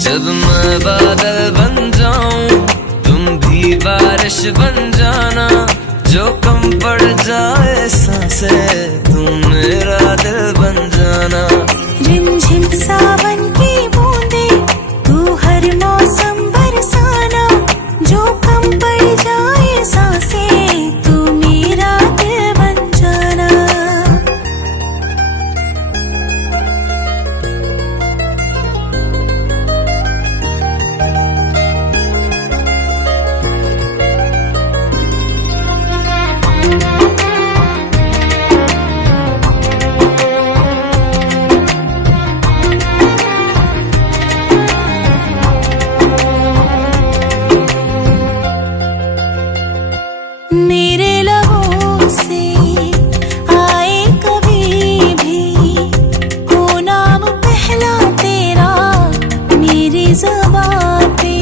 जब मैं बादल बन जाऊं तुम भी बारिश बन जाना, जो कम पड़ जाए सांसें तुम मेरा दिल बन जाना। रिमझिम सावन की बूंदे तू हर मौसम बरसाना, जो कम पड़ जाए सांसें तू मेरा दिल बन जाना। मेरे लबों से आए कभी भी हो नाम पहला तेरा मेरी ज़बां पे,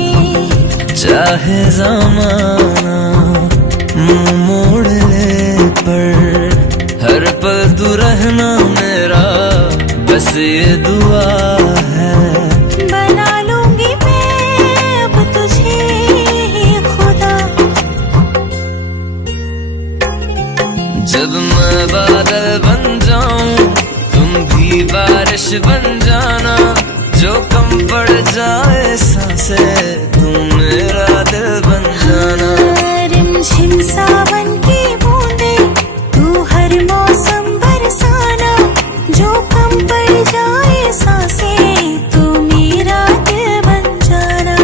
चाहे ज़माना मुंह मोड़ ले पर हर पल तू रहना मेरा, बस ये दुआ है। बना लूंगी मैं अब तुझे ही खुदा। जब मैं बादल बन जाऊं तुम भी बारिश बन जाना, जो कम पड़ जाए सांसें तुम मेरा दिल बन जाना। रिमझिम सावन की बूंदे तू हर मौसम बरसाना, जो कम पड़ जाए सांसें तू मेरा दिल बन जाना।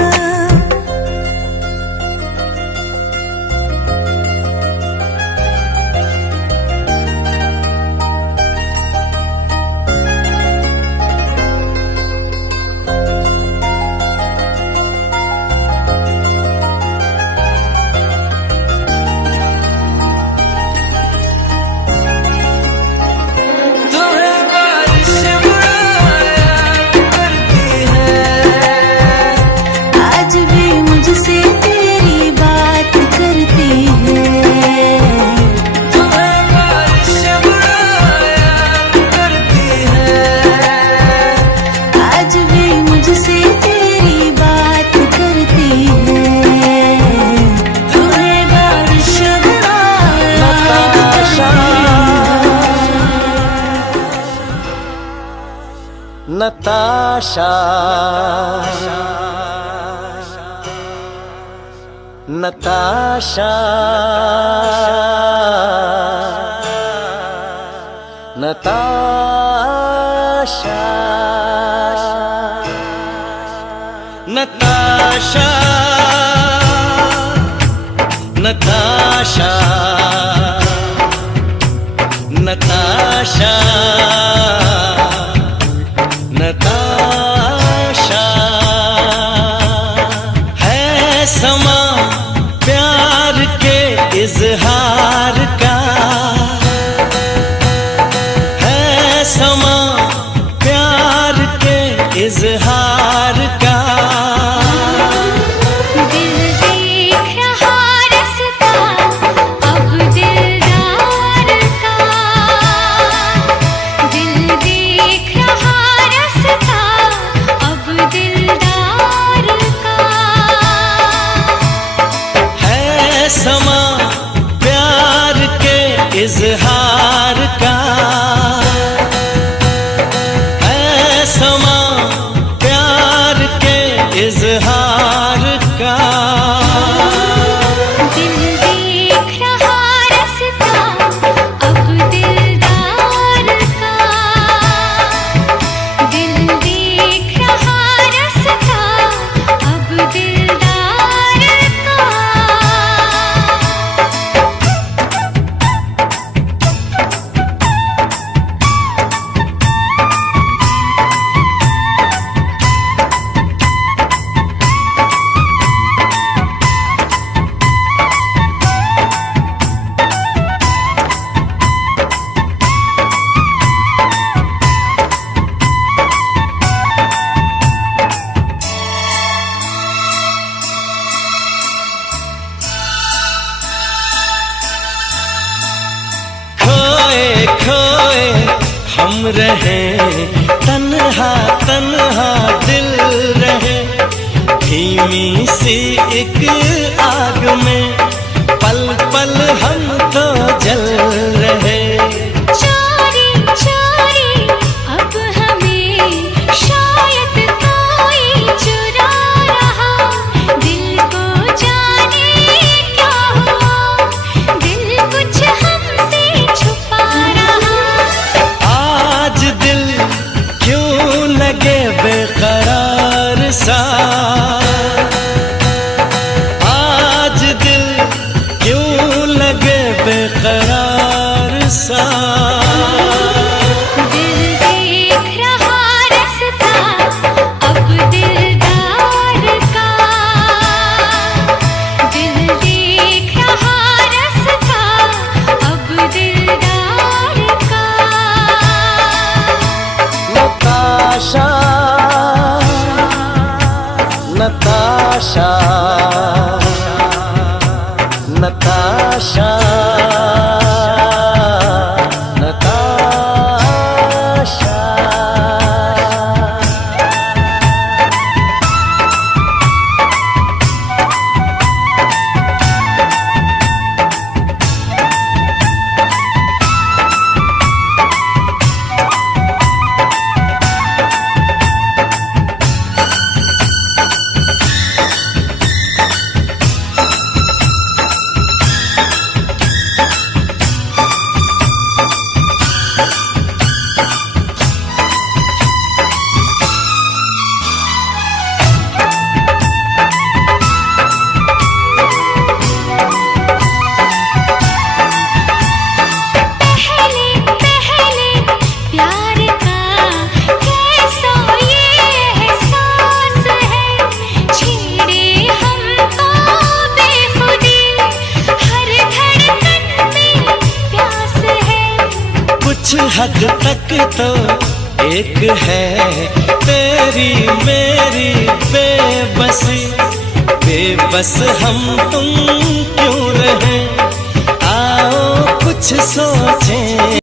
नताशा नताशा नताशा नताशा नताशा नताशा नताशा है समा प्यार के इजहार का, है समा प्यार के इजहार का। समा प्यार के इजहार का, है समा प्यार के इजहार का। दिल देख रहा रास्ता अब दिलदार का, दिल देख रहा रास्ता अब दिलदार का। खोए हम रहे तन्हा तन्हा दिल रहे, धीमी सी एक आग में पल पल हम तो जल रहे। चोरी चोरी अब हमें शायद कोई चुरा रहा, दिल को जाने क्या हुआ, दिल कुछ हमसे छुपा रहा। आज दिल क्यों लगे बेकरार सा, आज दिल क्यों लगे बेकरार सा। दिल देख रहा रास्ता अब दिलदार का, दिल देख रहा रास्ता अब दिलदार का। नताशा नताशा नताशा नताशा। हद तक तो एक है तेरी मेरी बेबसी, बेबस हम तुम क्यों रहे, आओ कुछ सोचें।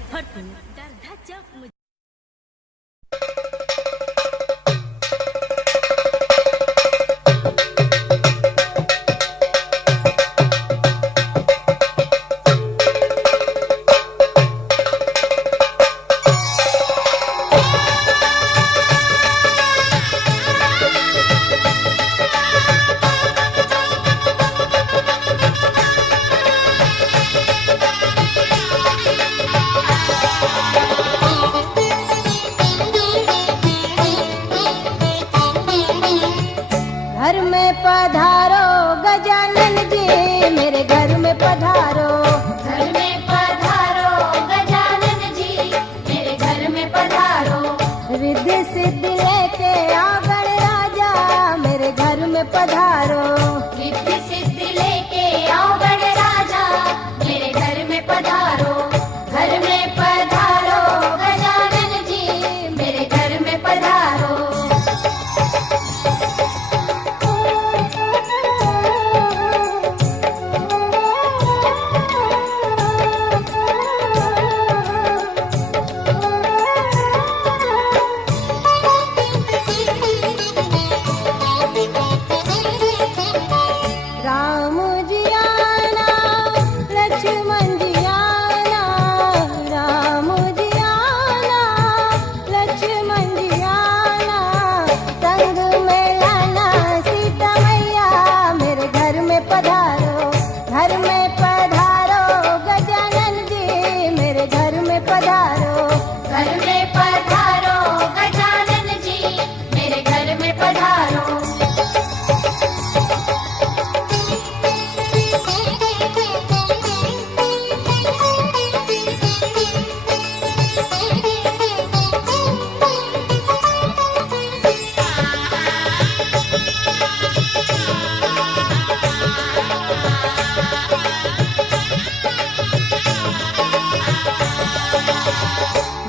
मुजफ्फरपुर दरधा चौक। घर में पधारो गजानन जी, मेरे घर में पधारो। घर में पधारो गजानन जी, मेरे घर में पधारो। रिद्धि सिद्धि लेके आओ गणराजा, मेरे घर में पधारो। रिद्धि सिद्धि लेके आओ गणराजा, मेरे घर में पधारो। घर में पधारो गजानन जी, मेरे घर में पधारो। राम जी आना, लक्ष्मण जी आना, राम जी आना, लक्ष्मण जी आना। संग में लाना सीता मैया, मेरे घर में पधारो। घर में पधारो गजानन जी, मेरे घर में पधारो। घर में पधारो गजानन जी, मेरे घर में पधारो।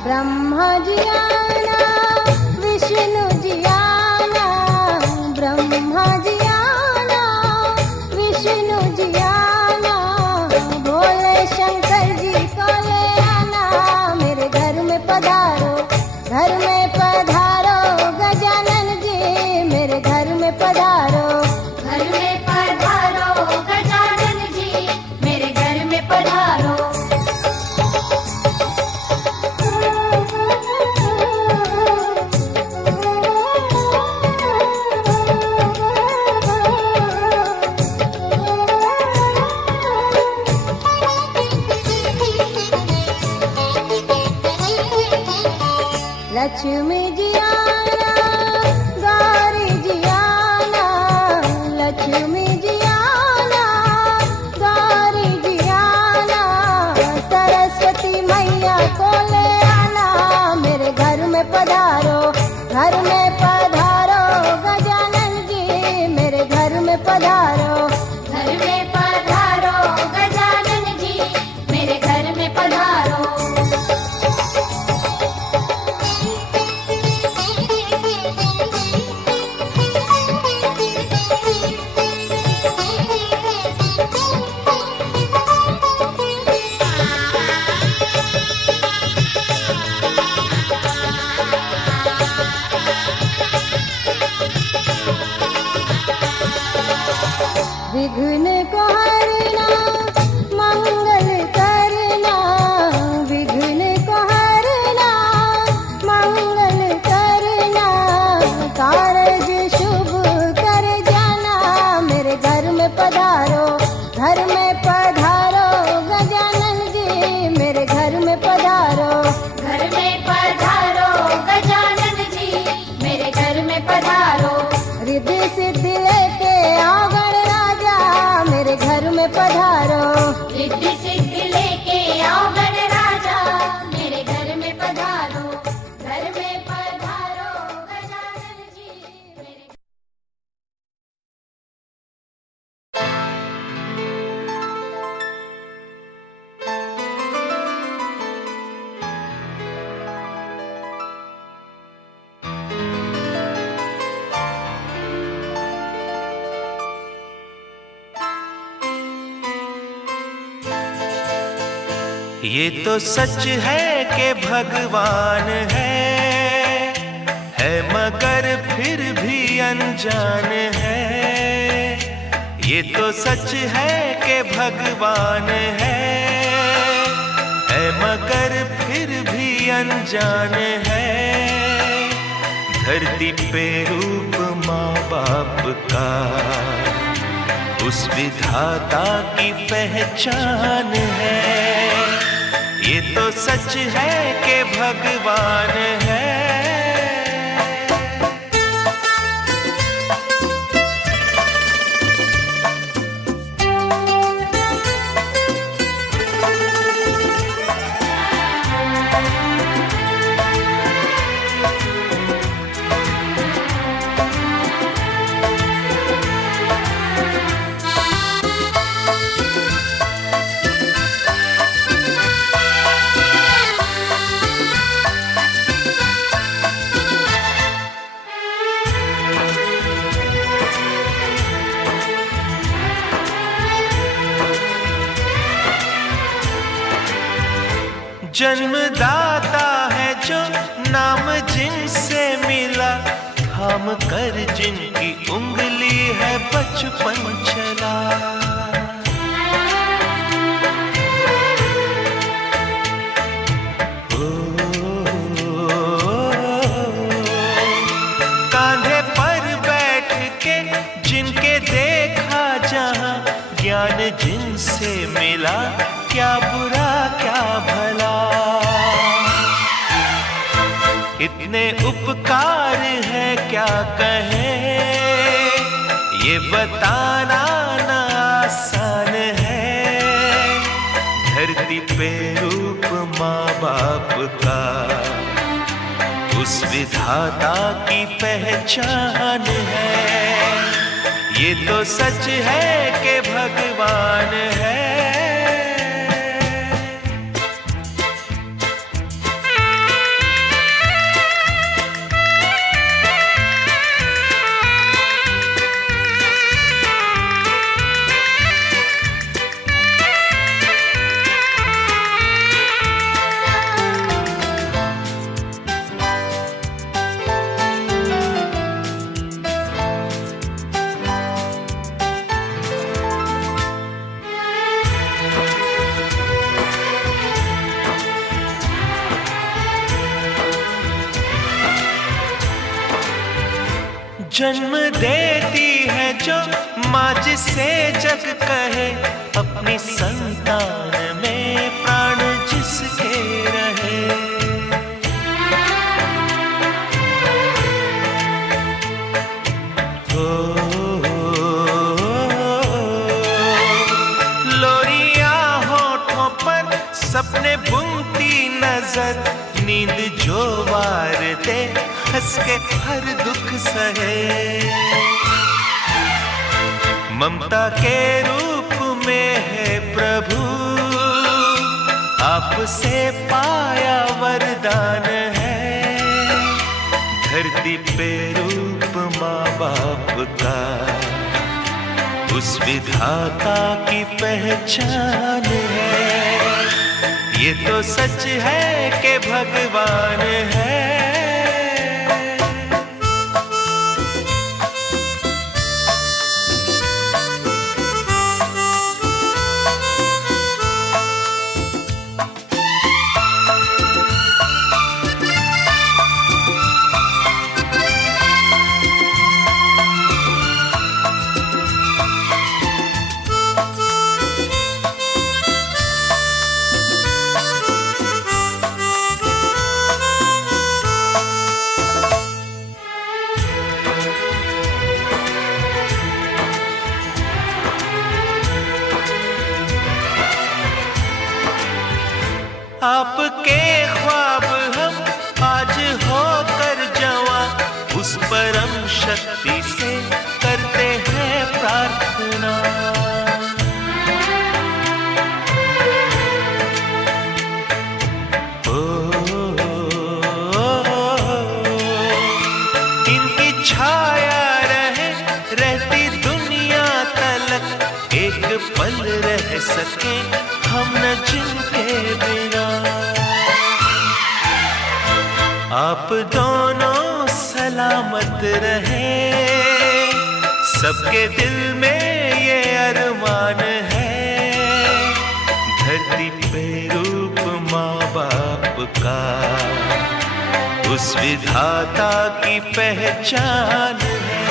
ब्रह्मा जी आना, विष्णु जी आना, ब्रह्मा जी आना, विष्णु जी आना। भोले शंकर जी को ले आना, मेरे घर में पधारो। घर में पधारो गजानन जी, मेरे घर में पधारो। घर में पधारो गजानन जी, मेरे घर में पधारो। लक्ष्मी जी आना, गौरी जी आना, लक्ष्मी जी आना, गौरी जी आना। सरस्वती मैया को ले आना, मेरे घर में पधारो। घर में पधारो गजानन जी, मेरे घर में पधारो। घर में पधारो गजानन जी, मेरे घर में पधारो। विघ्न को हरना, मंगल करना, विघ्न को हरना, मंगल करना। कारज शुभ कर जाना, मेरे घर में पधारो। घर में पधारो गजानन जी, मेरे घर में पधारो। घर में पधारो गजानन जी, मेरे घर में पधारो। रिद्धि सिद्धि लेके आओ गणराजा, ये तो सच है कि भगवान है मगर फिर भी अनजान है। ये तो सच है कि भगवान है मगर फिर भी अनजान है। धरती पे रूप माँ बाप का उस विधाता की पहचान है। ये तो सच है कि भगवान है। जन्मदाता है जो नाम जिनसे मिला, थाम कर जिनकी उंगली है बचपन चला। कांधे पर बैठ के जिनके देखा जहां, ज्ञान जिनसे मिला क्या बुरा क्या भला। इतने उपकार है क्या कहें, ये बताना ना आसान है। धरती पे रूप माँ बाप का उस विधाता की पहचान है। ये तो सच है कि भगवान है। जन्म देती है जो माँ जिसे जग कहे, अपनी संतान में प्राण जिसके रहे। लोरिया होठों पर सपने बुनती नजर, नींद जो वार दे हंस के हर दुख सहे। ममता के रूप में है प्रभु, आपसे पाया वरदान है। धरती पे रूप माँ बाप का उस विधाता की पहचान है। ये तो सच है कि भगवान है। आपके ख्वाब हम आज होकर जवां, उस परम शक्ति से करते हैं प्रार्थना। इनकी छाया रहती दुनिया तलक, एक पल रह सके हम न जिनके बिना। आप दोनों सलामत रहे, सबके दिल में ये अरमान है, धरती पे रूप माँ बाप का उस विधाता की पहचान है।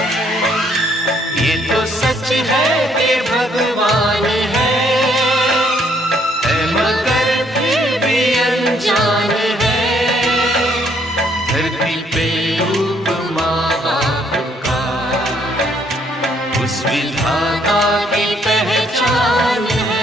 ये तो सच है कि भगवान है मगर फिर भी अनजान है, धरती पे रूप माँ बाप का उस विधाता की पहचान है।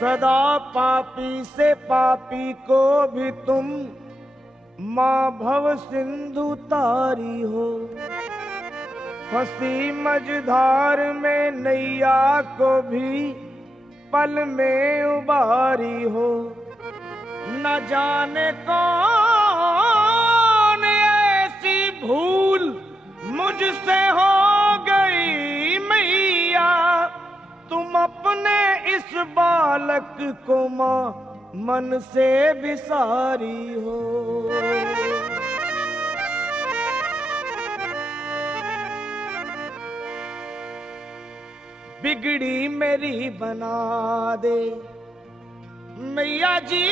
सदा पापी से पापी को भी तुम माँ भव सिंधु तारी हो, फंसी मझधार में नैया को भी पल में उबारी हो। न जाने कौन ऐसी भूल मुझसे हो गई मैया, तुम अपने इस बालक को माँ मन से बिसारी हो। बिगड़ी मेरी बना दे मैया जी,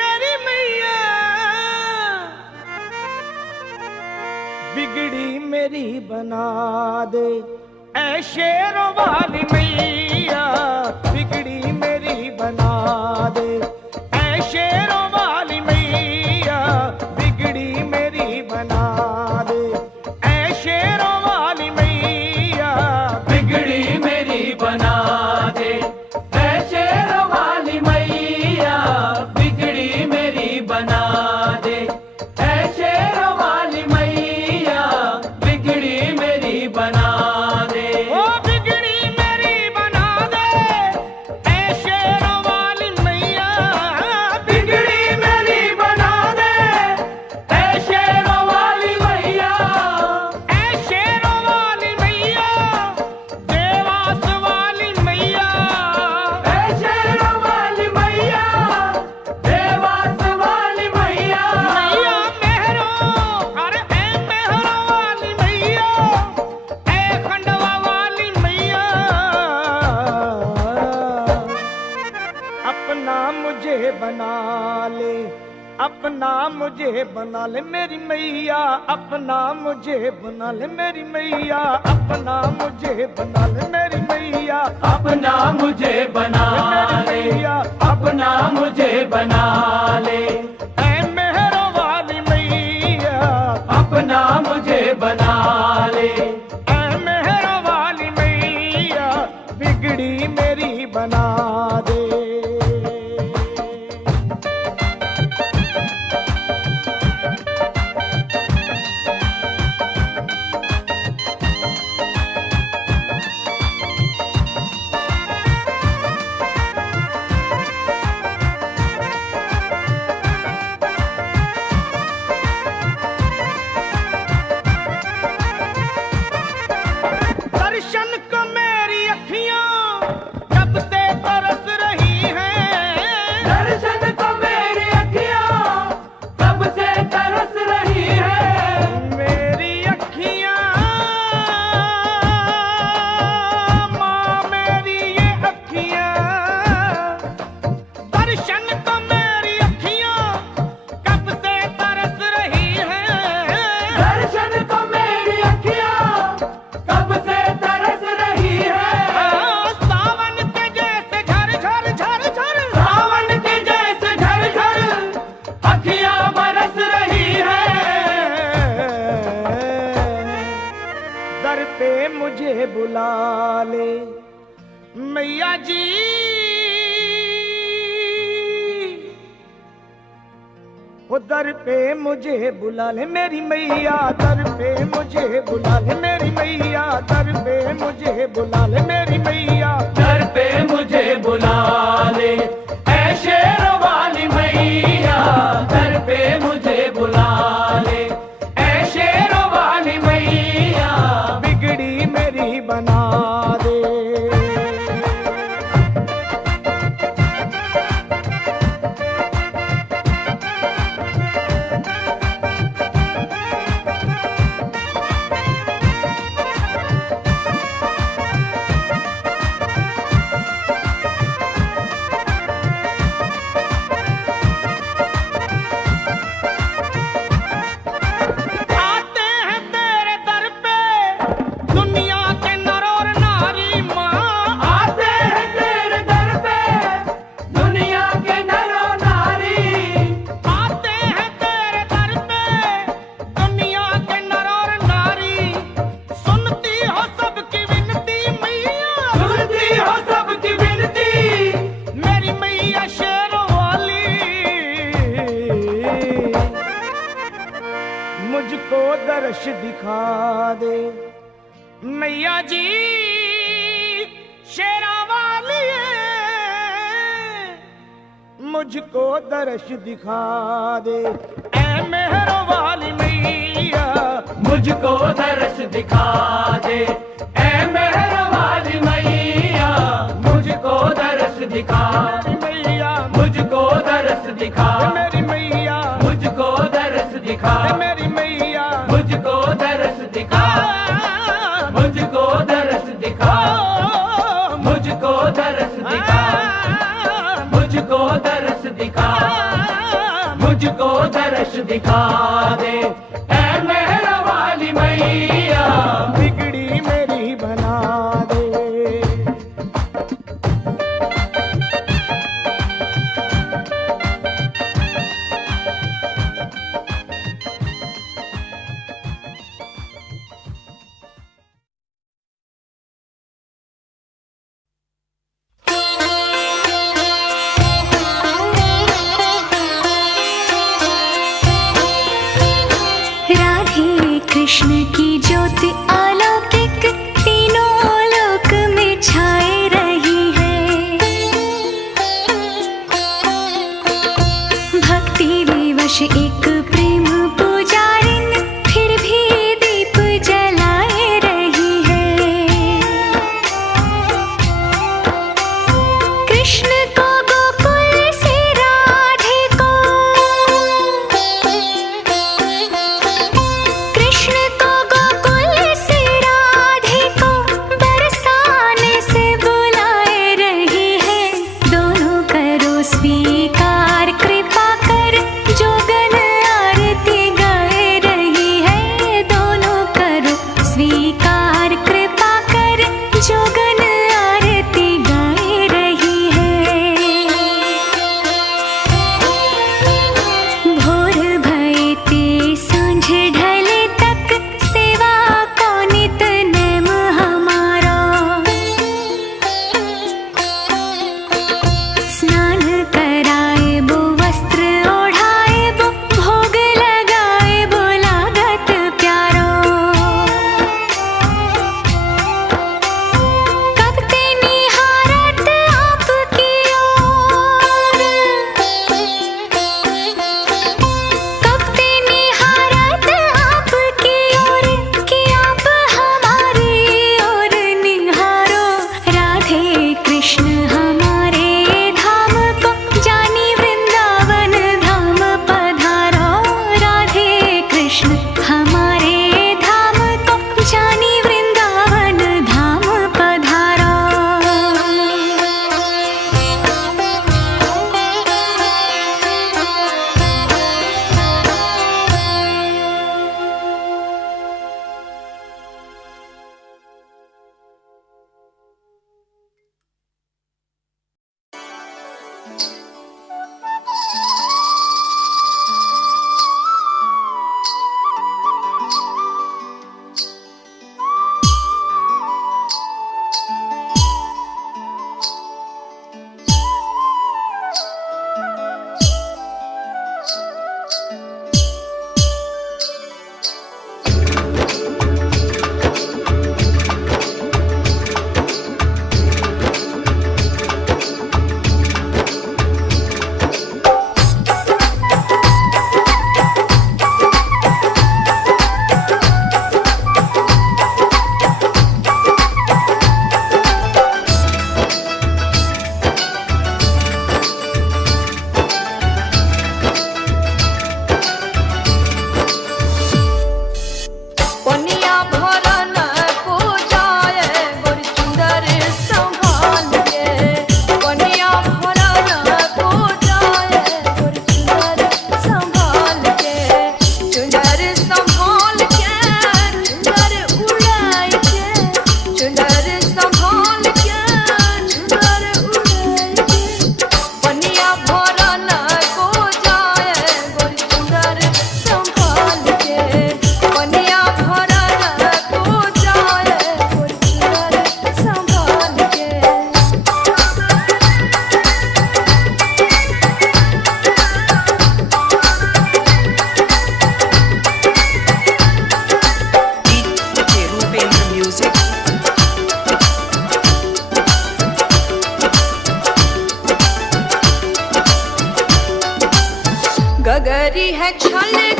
मेरी मैया बिगड़ी मेरी बना दे, ऐ शेरों वाली मैया बिगड़ी मेरी बना दे, ऐ शेरों वाली मैया बिगड़ी मेरी बना दे, ऐ शेरों वाली मैया बिगड़ी मेरी बना दे, ऐ शेरों वाली मैया बिगड़ी मेरी बना दे, ऐ शेरों वाली मैया बिगड़ी मेरी बना दे। अपना मुझे बना ले मेरी मैया, अपना मुझे बना ले मेरी मैया, अपना मुझे बना ले मेरी मैया, अपना मुझे बना ले, अपना मुझे बना ले, ऐ मेहरों वाली मैया अपना मुझे बना ले, ऐ मेहरों वाली मैया बिगड़ी मेरी बना दे। वो दर पे मुझे बुला ले मेरी मैया, दर पे मुझे बुला ले मेरी मैया, दर पे मुझे बुला ले मेरी मैया, दर पे मुझे बुला ले ऐ शेरों वाली मैया, दर पे मुझे बुला ले ऐ शेरों वाली मैया, बिगड़ी मेरी बना दे। मुझको दर्श दिखा दे मैया जी शेरा वाली, मुझको दर्श दिखा दे ऐ मेहर वाली मैया, मुझको दर्श दिखा दे ऐ मेहर वाली मैया, मुझको दर्श दिखा मैया, मुझको दर्श दिखा मेरी मैया, मुझको दर्श दिखा मेरी मैया, मुझको दर्श दिखा मुझको दर्श दिखा मुझको दर्श दिखा मुझको दर्श दिखा मुझको दर्श दिखा दे ऐ मेहर वाली मैया, बिगड़ी मेरी बना दे। राधे कृष्ण की ज्योति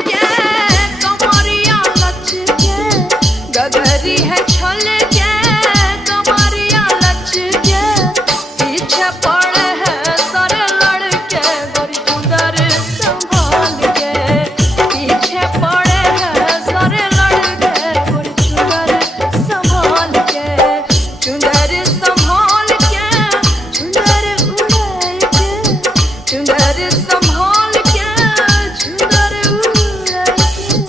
के कमरिया लच के गगरी है छल के कमरिया लच के पीछे पड़े है सर लड़के गोरी चुंदर संभाल के पीछे पड़े है सर लड़के गोरी चुंदर संभाल के चुंदर संभाल के चुंदर उड़ाए के चुंदर संभाल के चुंदर उड़ाए के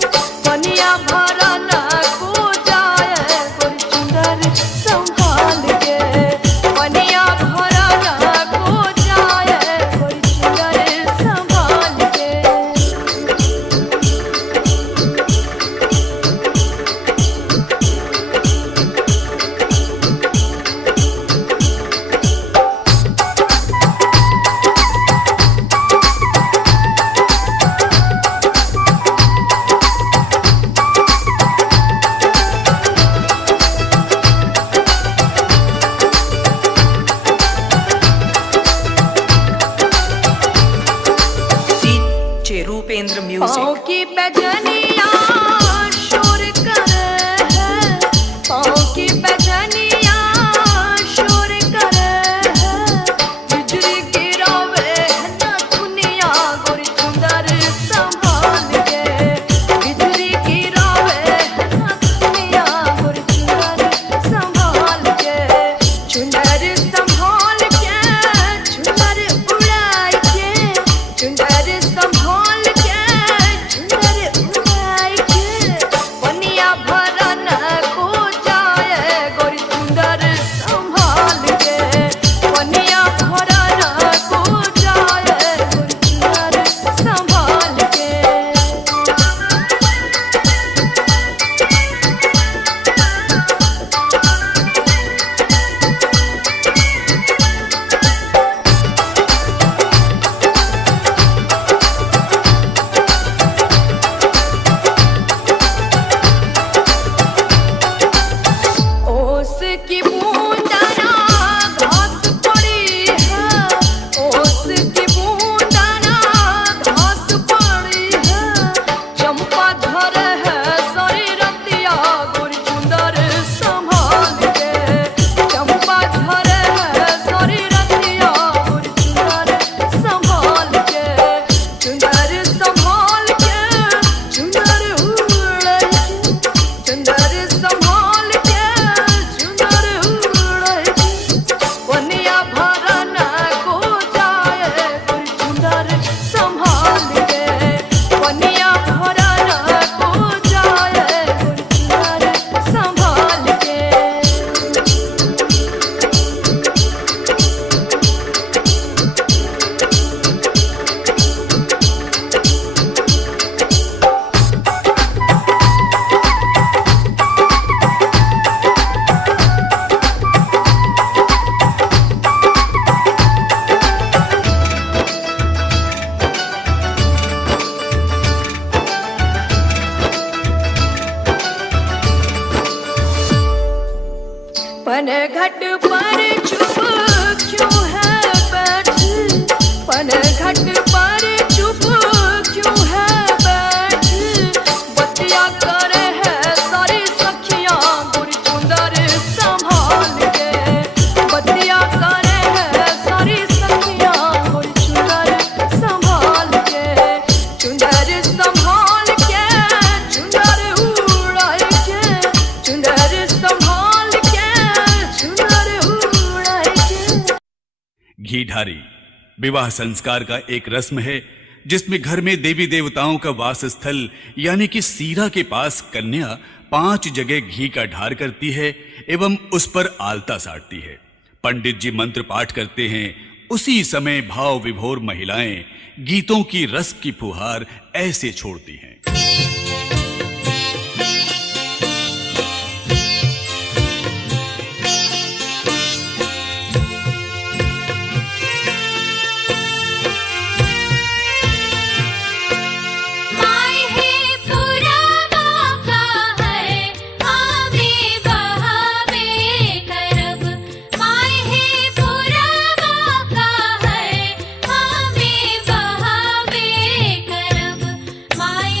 पनिया भरा ना को जाए गोरी चुंदर संभाल के पनिया भरा ना को जाए गोरी चुंदर संभाल के रूपेंद्र पाँव म्यूजिक। की पैजनिया शोर करे है पाँव की पैजनिया शोर करे है बिजली गिरावे है ना दुनिया गोरी चुंदर संभाल के बिजली गिरावे है ना दुनिया गोरी चुंदर संभाल के चुंदर संभाल के चुंदर उड़ाए के चुंदर संभाल के चुंदर उड़ाए के पनिया भरा न को जाए गोरी चुंदर संभाल के पनिया भरा न को जाए गोरी चुंदर संभाल के ओस की बूंदाना घास पड़ी है ओस की बूंदाना घास पड़ी है चंपा धर है सारी रतिया गोरी चुंदर संभाल के चंपा धर है सारी रतिया गोरी चुंदर संभाल के चुंदर संभाल के चुंदर उड़े के चुंदर संभाल के चुंदर उड़े के पनिया भरा ना को जाए गोरी चुंदर संभाल के पनिया भरा ना को जाए गोरी चुंदर संभाल के पनघट पर चुप क्यों है बैठी पनघट पर चुप क्यों है बैठी बतिया करे है सारी सखियां गोरी चुंदर संभाल के बतिया करे है सारी सखियां गोरी चुंदर संभाल के चुंदर संभाल के चुंदर उड़ाए के चुंदर संभाल के चुंदर उड़ाए के घीढारी विवाह संस्कार का एक रस्म है जिसमें घर में देवी देवताओं का वास स्थल यानी कि सीरा के पास कन्या 5 जगह घी का ढार करती है एवं उस पर आलता साटती है। पंडित जी मंत्र पाठ करते हैं। उसी समय भाव विभोर महिलाएं गीतों की रस की फुहार ऐसे छोड़ती हैं। माय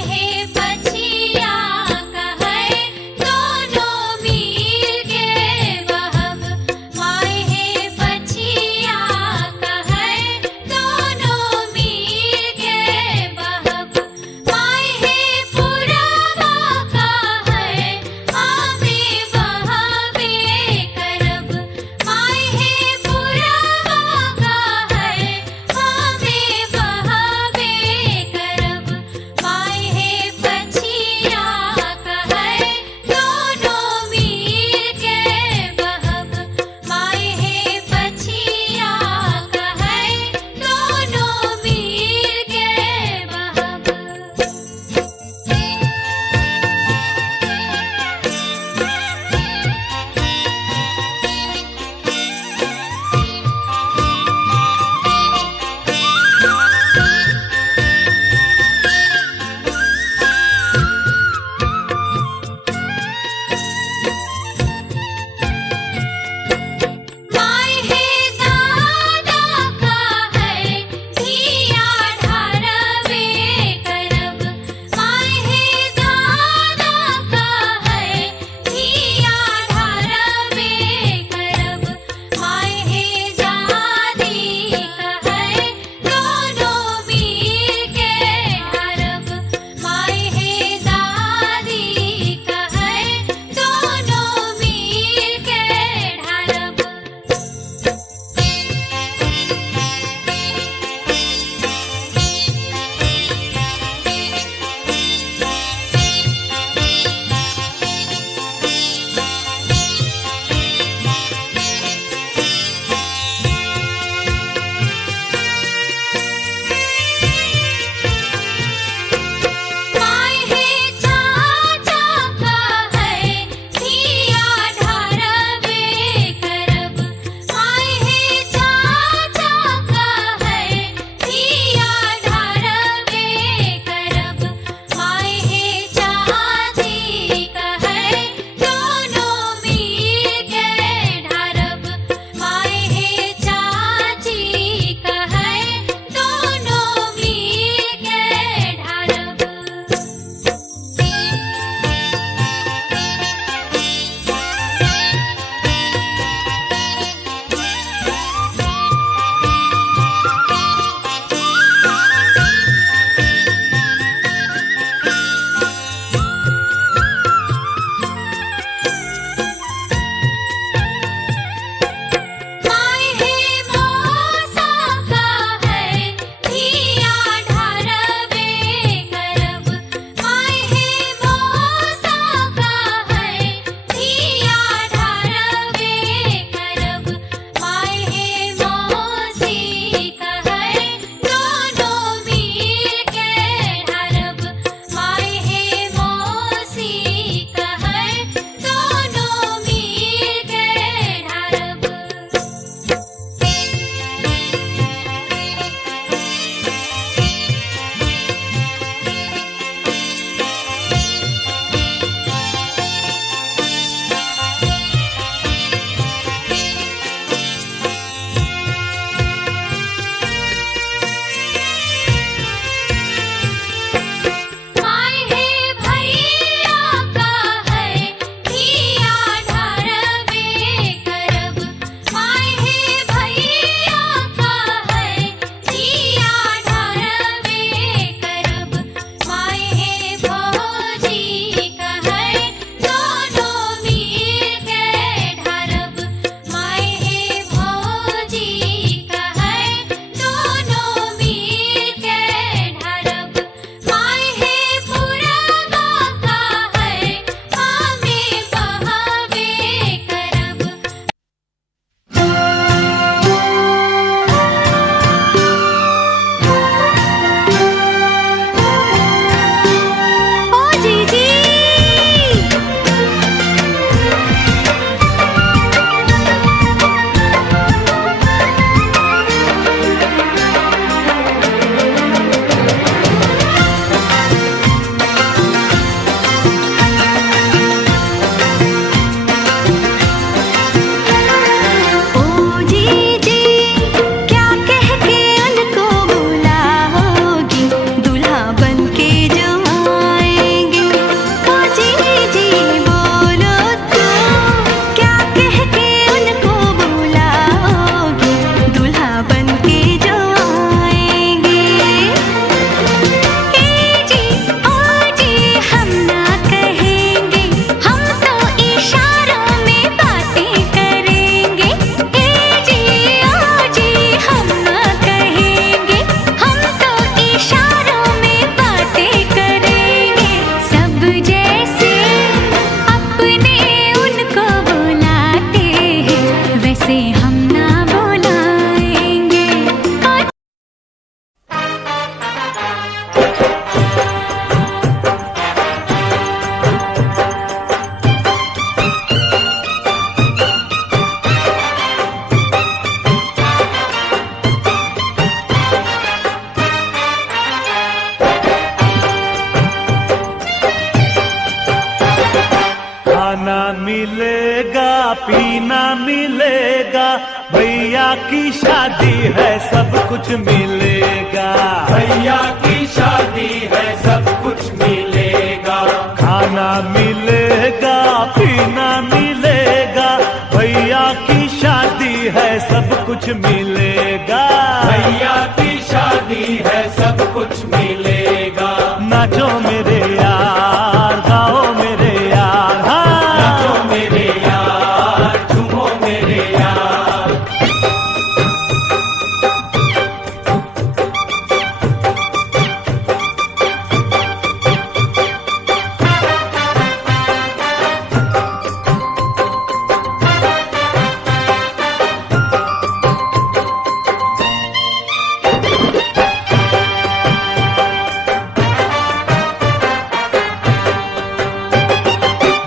खाना मिलेगा पीना मिलेगा, भैया की शादी है सब कुछ मिलेगा। भैया की शादी है सब कुछ मिलेगा। खाना मिलेगा पीना मिलेगा, भैया की शादी है सब कुछ मिलेगा। भैया की शादी है सब कुछ मिलेगा। नाचो मेरे यार गाओ मेरे यार, हाँ नाचो मेरे यार झूमो मेरे यार।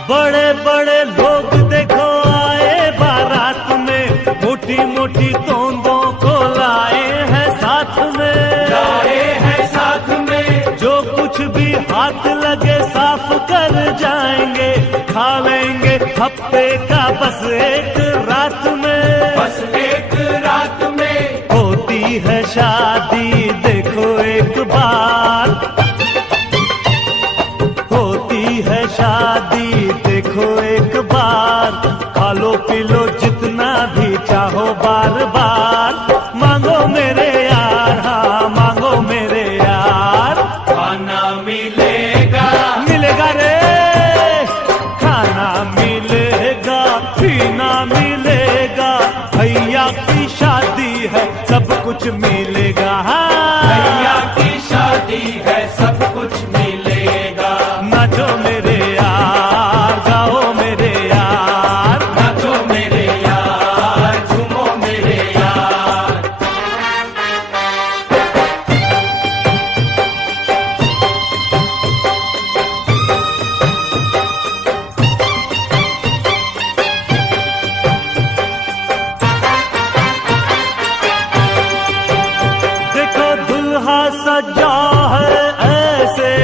बड़े बड़े लोग देखो आए बारात में, मोटी मोटी तोंदों को लाए हैं साथ में। लाए हैं साथ में जो कुछ भी हाथ लगे साफ कर जाएंगे, खा लेंगे हफ्ते का बस एक रात में। बस एक रात में होती है शादी देखो एक बार, होती है शादी देखो एक बार। खा लो पी लो जितना भी चाहो बार बार, मांगो मेरे यार हाँ मांगो मेरे यार। खाना मिलेगा मिलेगा रे खाना मिलेगा पीना मिलेगा, भैया की शादी है सब कुछ मिलेगा। भैया हाँ की शादी है सब कुछ मिलेगा। नाचो मेरे यार गाओ मेरे यार, नाचो मेरे यार झूमो मेरे यार। देखो दुल्हा सजा है ऐसे,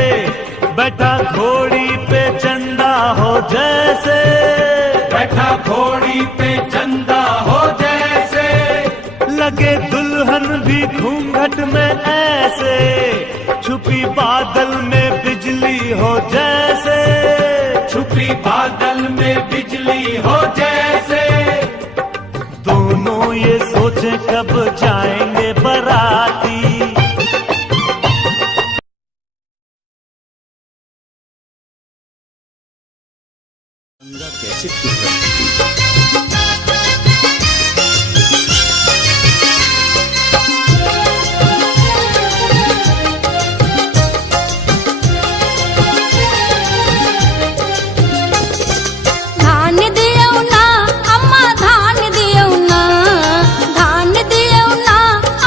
बैठा घोड़ी पे चंदा हो जैसे। बैठा घोड़ी पे चंदा हो जैसे, लगे दुल्हन भी घूंघट में ऐसे, छुपी बादल में बिजली हो जैसे। छुपी बादल में बिजली हो जैसे। दोनों ये सोचे कब जाएंगे बराती, कैसेट की प्रस्तुति। धान दियौ ना अम्मा धान दियौ ना, धान दियौ ना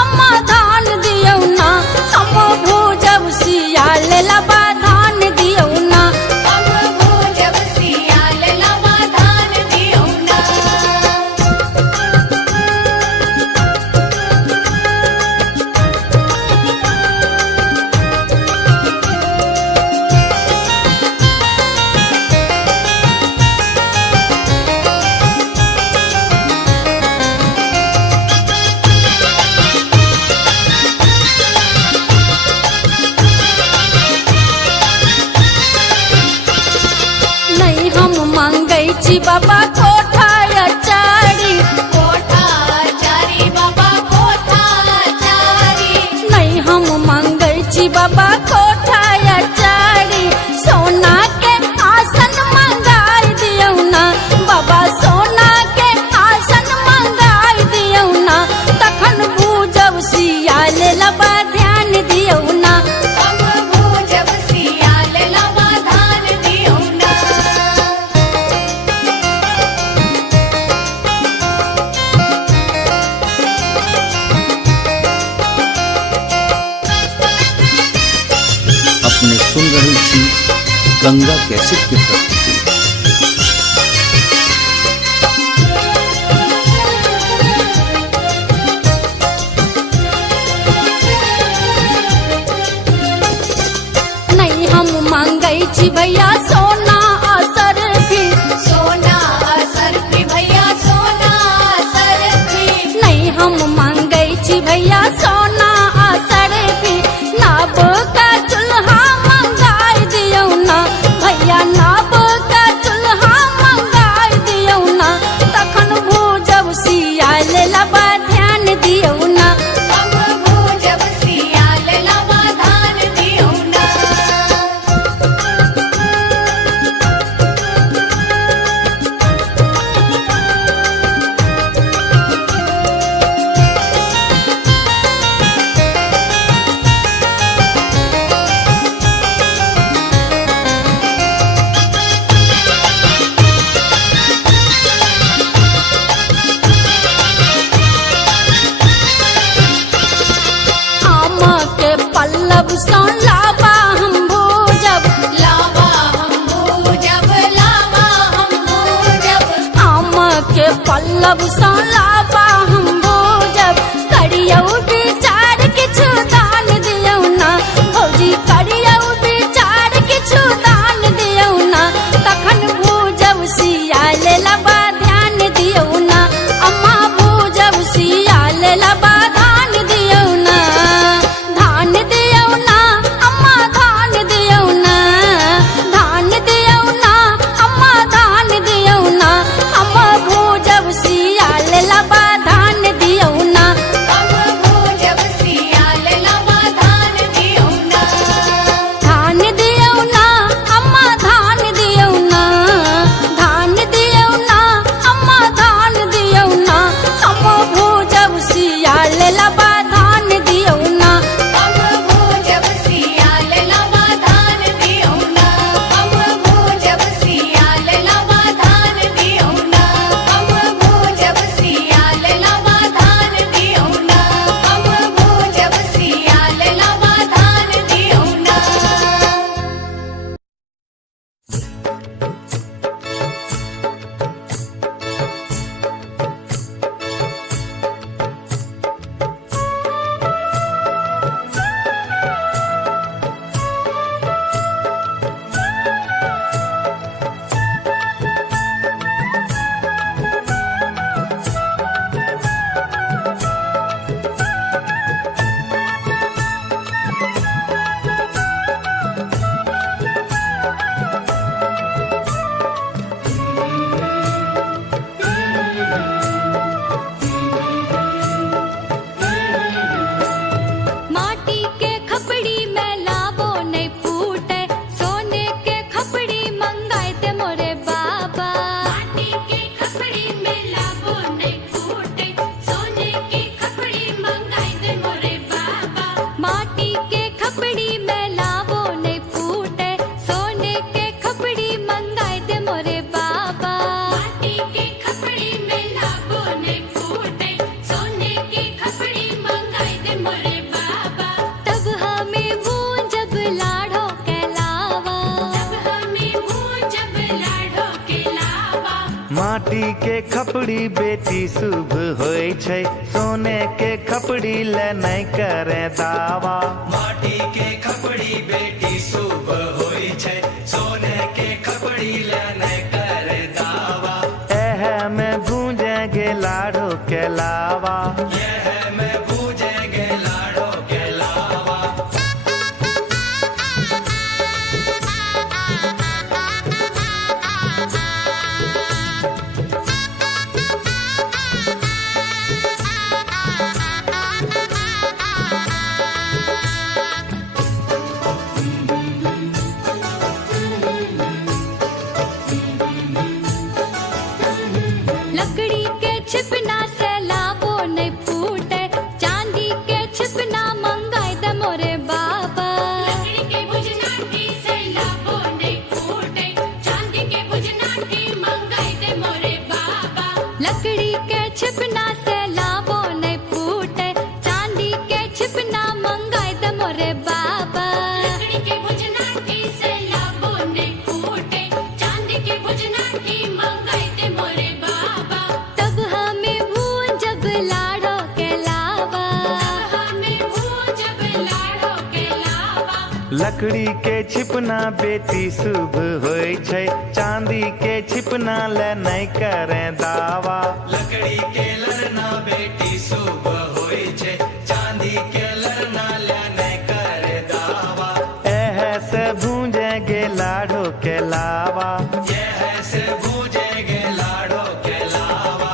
अम्मा धान दियौ ना, हम भूजब सियाल लबा धान दियौ ना। हम भूजब सियाल लबा धान दियौ ना। नहीं हम मांगै छी बाबा कोठा अचारी, कोठा अचारी बाबा कोठा अचारी। नहीं हम मांगै छी बाबा कोठा अचारी, सोना के आसन मंगाई दियौ ना बाबा, सोना के आसन मंगाई दियौ ना। तखन भूजब सियाल लबा ध्यान दियौ ना। हम भूजब सियाल लबा धान दियौ ना। अपने सुन रही थी गंगा कैसेट की प्रस्तुति। नहीं हम मांगै छी भैया सोना असर भी, कब लाबा हम भोजब करियौ विचार किछु दान दियौ ना भौजी करियौ विचार किछु दान दियौ ना तखन भोजब सियाल लबा ध्यान दियौ ना अम्मा भोजब सियाल लबा धान दियौ ना धान दियौ ना अम्मा धान दियौ ना धान दियौ ना अम्मा धान दियौ ना अम्मा भोजब सियाल लबा धान दियौ ना धान दियौ ना अम्मा धान दियौ ना धान दियौ ना अम्मा धान दियौ ना अम्मा भोजब सियाल लबा धान दियौ ना माटी के खपड़ी में लाबो नहीं फूटे सोने के खपड़ी मंगाए दे मोरे बाबा माटी के खपड़ी में लाबो नहीं फूटे सोने के खपड़ी मंगाए दे मोरे बाबा माटी के खपड़ी में लाबो नहीं फूटे सोने के खपड़ी मंगाए दे मोरे बाबा माटी के खपड़ी में लाबो नहीं फूटे सोने के खपड़ी मंगाए दे मोरे बाबा तब हमें भूंजब लाड़ो के लावा तब हमें भूंजब लाड़ो के लावा माटी के खपड़ी बेटी शुभ होय छै सोने के खपड़ी ले नहीं करे दावा माटी के खपड़ी बेटी शुभ होय छै सोने के खपड़ी ले नहीं करे दावा एह में भूंजेंगे लाड़ो के लावा यह मैं पूजेंगे लाड़ो के लावा लकड़ी के छिपना से लाबो नहीं फूटे चांदी के छिपना मंगाए दे मोरे बाबा लकड़ी के बुझनाटी से लाबो नहीं फूटे चांदी के बुझनाटी मंगाए दे मोरे बाबा लकड़ी के छिपना से लाबो नहीं फूटे चांदी के छिपना मंगाए दे मोरे बाबा लकड़ी के बुझनाटी से लाबो नहीं फूटे चांदी के बुझनाटी मंगाए दे मोरे बाबा तब हमें भूंजब लाड़ो के लावा तब हमें भूंजब लाड़ो के लावा लकड़ी के छिपना बेटी शुभ होय छै चांदी के छिपना ले नहीं करे दावा लकड़ी के लड़ना बेटी शुभ होय छै चांदी के लड़ना ले नहीं करे दावा एह से भूंजेंगे लाड़ो के लावा यह से पूजेंगे लाड़ो के लावा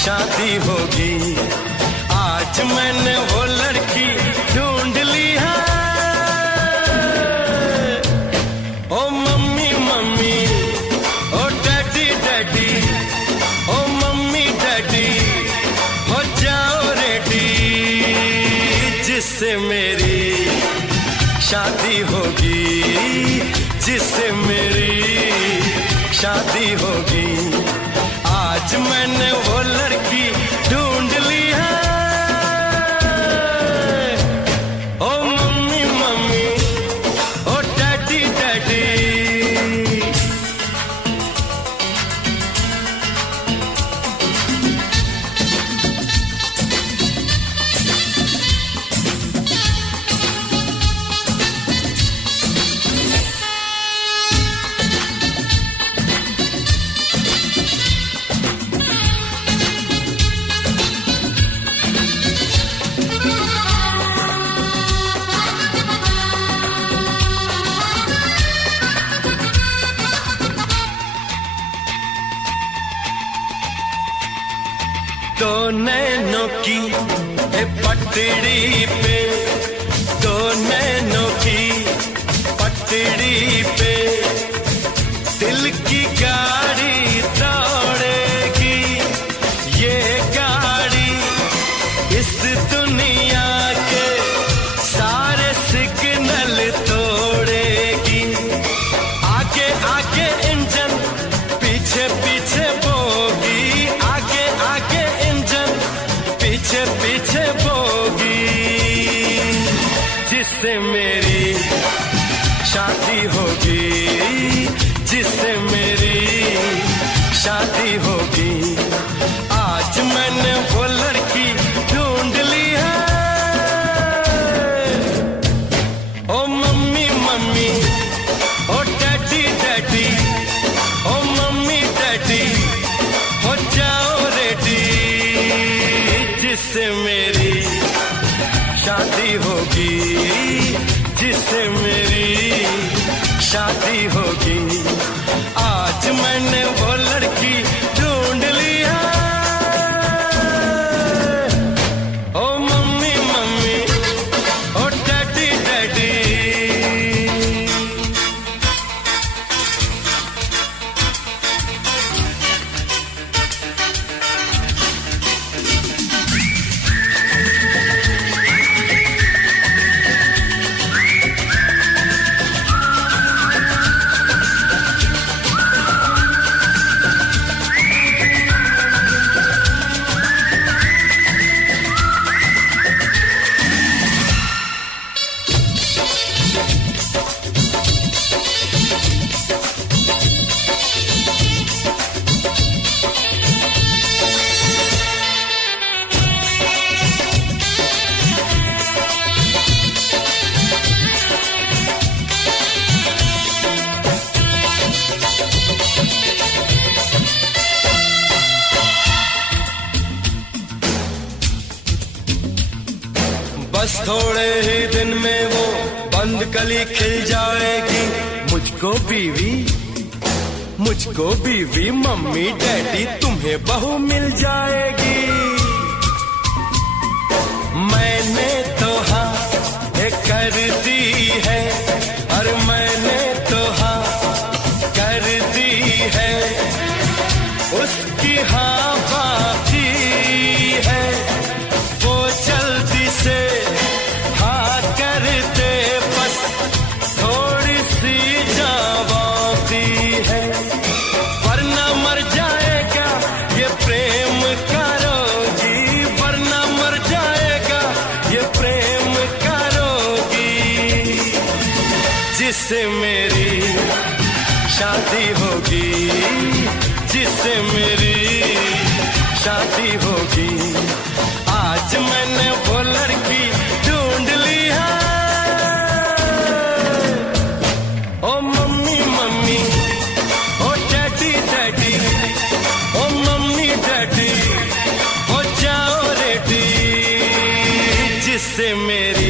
शादी होगी। आज मैंने वो लड़की ढूंढ ली है। ओ मम्मी मम्मी, ओ डैडी डैडी, ओ मम्मी डैडी, हो जाओ रेडी, जिससे मेरी शादी होगी, जिससे मेरी शादी होगी। आज मैंने वो लड़की ढूंढ ली है। ओ मम्मी मम्मी, ओ डैडी डैडी। दो नैनों की पटड़ी पे, दो नैनों की पटड़ी पे दिल की गाड़ी दौड़ेगी। ये गाड़ी इस दुनिया के सारे सिग्नल तोड़ेगी। आगे आगे इंजन, पीछे पीछे बोगी, आगे आगे इंजन, पीछे पीछे बोगी, जिससे मेरी शादी होगी, जिससे मेरी शादी होगी। आज मैंने वो लड़की ढूंढ ली है। ओ मम्मी मम्मी, ओ डैडी डैडी, ओ मम्मी डैडी, हो जाओ रेडी, जिससे मेरी शादी होगी, जिससे मेरी शादी होगी। आज मैंने वो लड़की ढूंढ ली है। ओ मम्मी मम्मी, ओ डैडी डैडी। बस थोड़े ही दिन में वो बंद कली खिल जाएगी। मुझको बीवी मम्मी डैडी, तुम्हें बहू मिल जाएगी। मैंने तो हाँ कर दी है, और मैंने तो हाँ कर दी है, उसकी हाँ बाकी है। वो जल्दी से हाँ कर दे, बस थोड़ी सी जावाती है, वरना मर जाएगा ये प्रेम करोगी, वरना मर जाएगा ये प्रेम करोगी, जिससे मेरी शादी होगी, जिससे मेरी शादी होगी। आज मैंने वो लड़की ढूंढ ली है। ओ मम्मी मम्मी, ओ डैडी डैडी, ओ मम्मी डैडी, हो जाओ रेडी, जिससे मेरी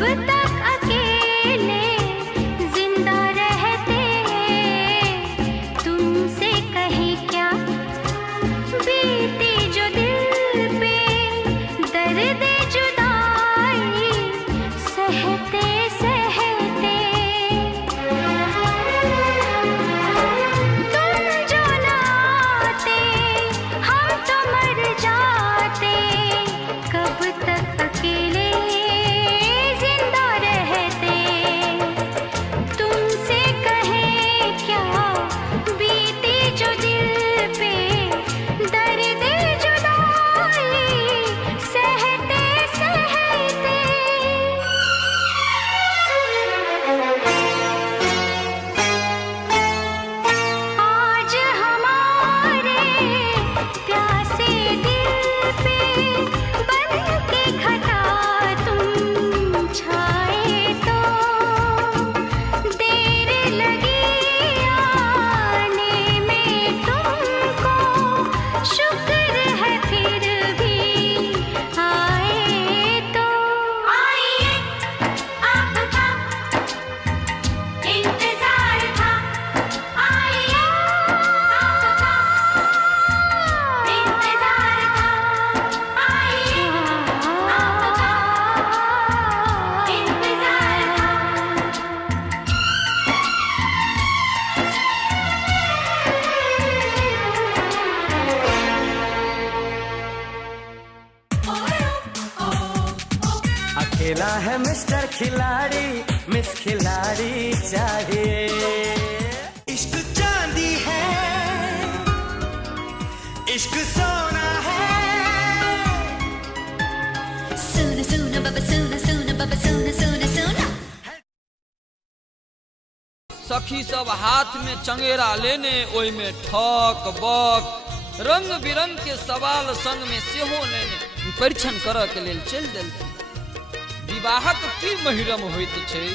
कब तक अकेले जिंदा रहते, तुमसे कहे क्या बीती जो दिल पे दर्द जुदाई सहते सहते। तुम जो न आते हम तो मर जाते, कब तक अकेले जिंदा रहते, तुमसे कहे क्या बीती जो दिल पे दर्द जुदाई सहते सहते। आज हमारे प्यासे दिल पे बन के घटा तुम छाए तो, देर लगी आने में तुमको, शुक्र है फिर भी आए तो। आइए आपका इंतजार था, आइए आपका इंतजार था, आइए आपका इंतजार अकेला है मिस्टर खिलाड़ी, मिस खिलाड़ी चाहिए। इश्क चांदी है, इश्क सोना है। सुन सुन बाबा सुन सुन बाबा सुन सुन सुन। सखी सब हाथ में चंगेरा लेने, ओई में ठक बक रंग बिरंग के सवाल संग में सेहो लेने परीक्षण करऽ के लेल चल देलथि। विवाहक की महिरम होइत छै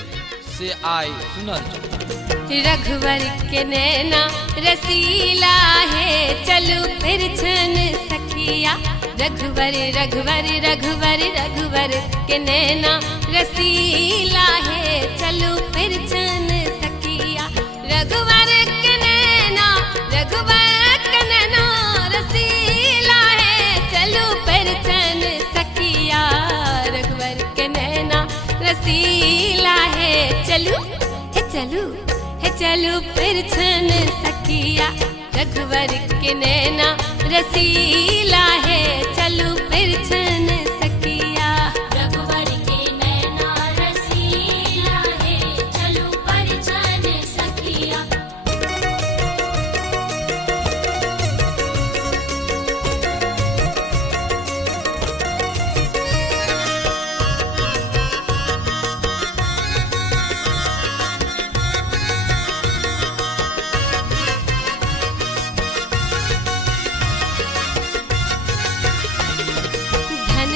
से आइ सुनल जाऊ। रघुवर के नैना रसीला है, चलू परीक्षण सखिया। रघुवर रघुवर रघुवर रघुवर के नैना रसीला है, चलू परीक्षण सखिया। रघुवर के नैना रघुवर के नैना रसीला है, चलू परीक्षण सखिया। रघुवर के नैना रसीला है, चलू हे चलू परीक्षण सखिया। रघुवर के नैना रसीला है, चलू परीक्षण सखिया। रघुवर के नैना रसीला है, चलू परीक्षण सखिया।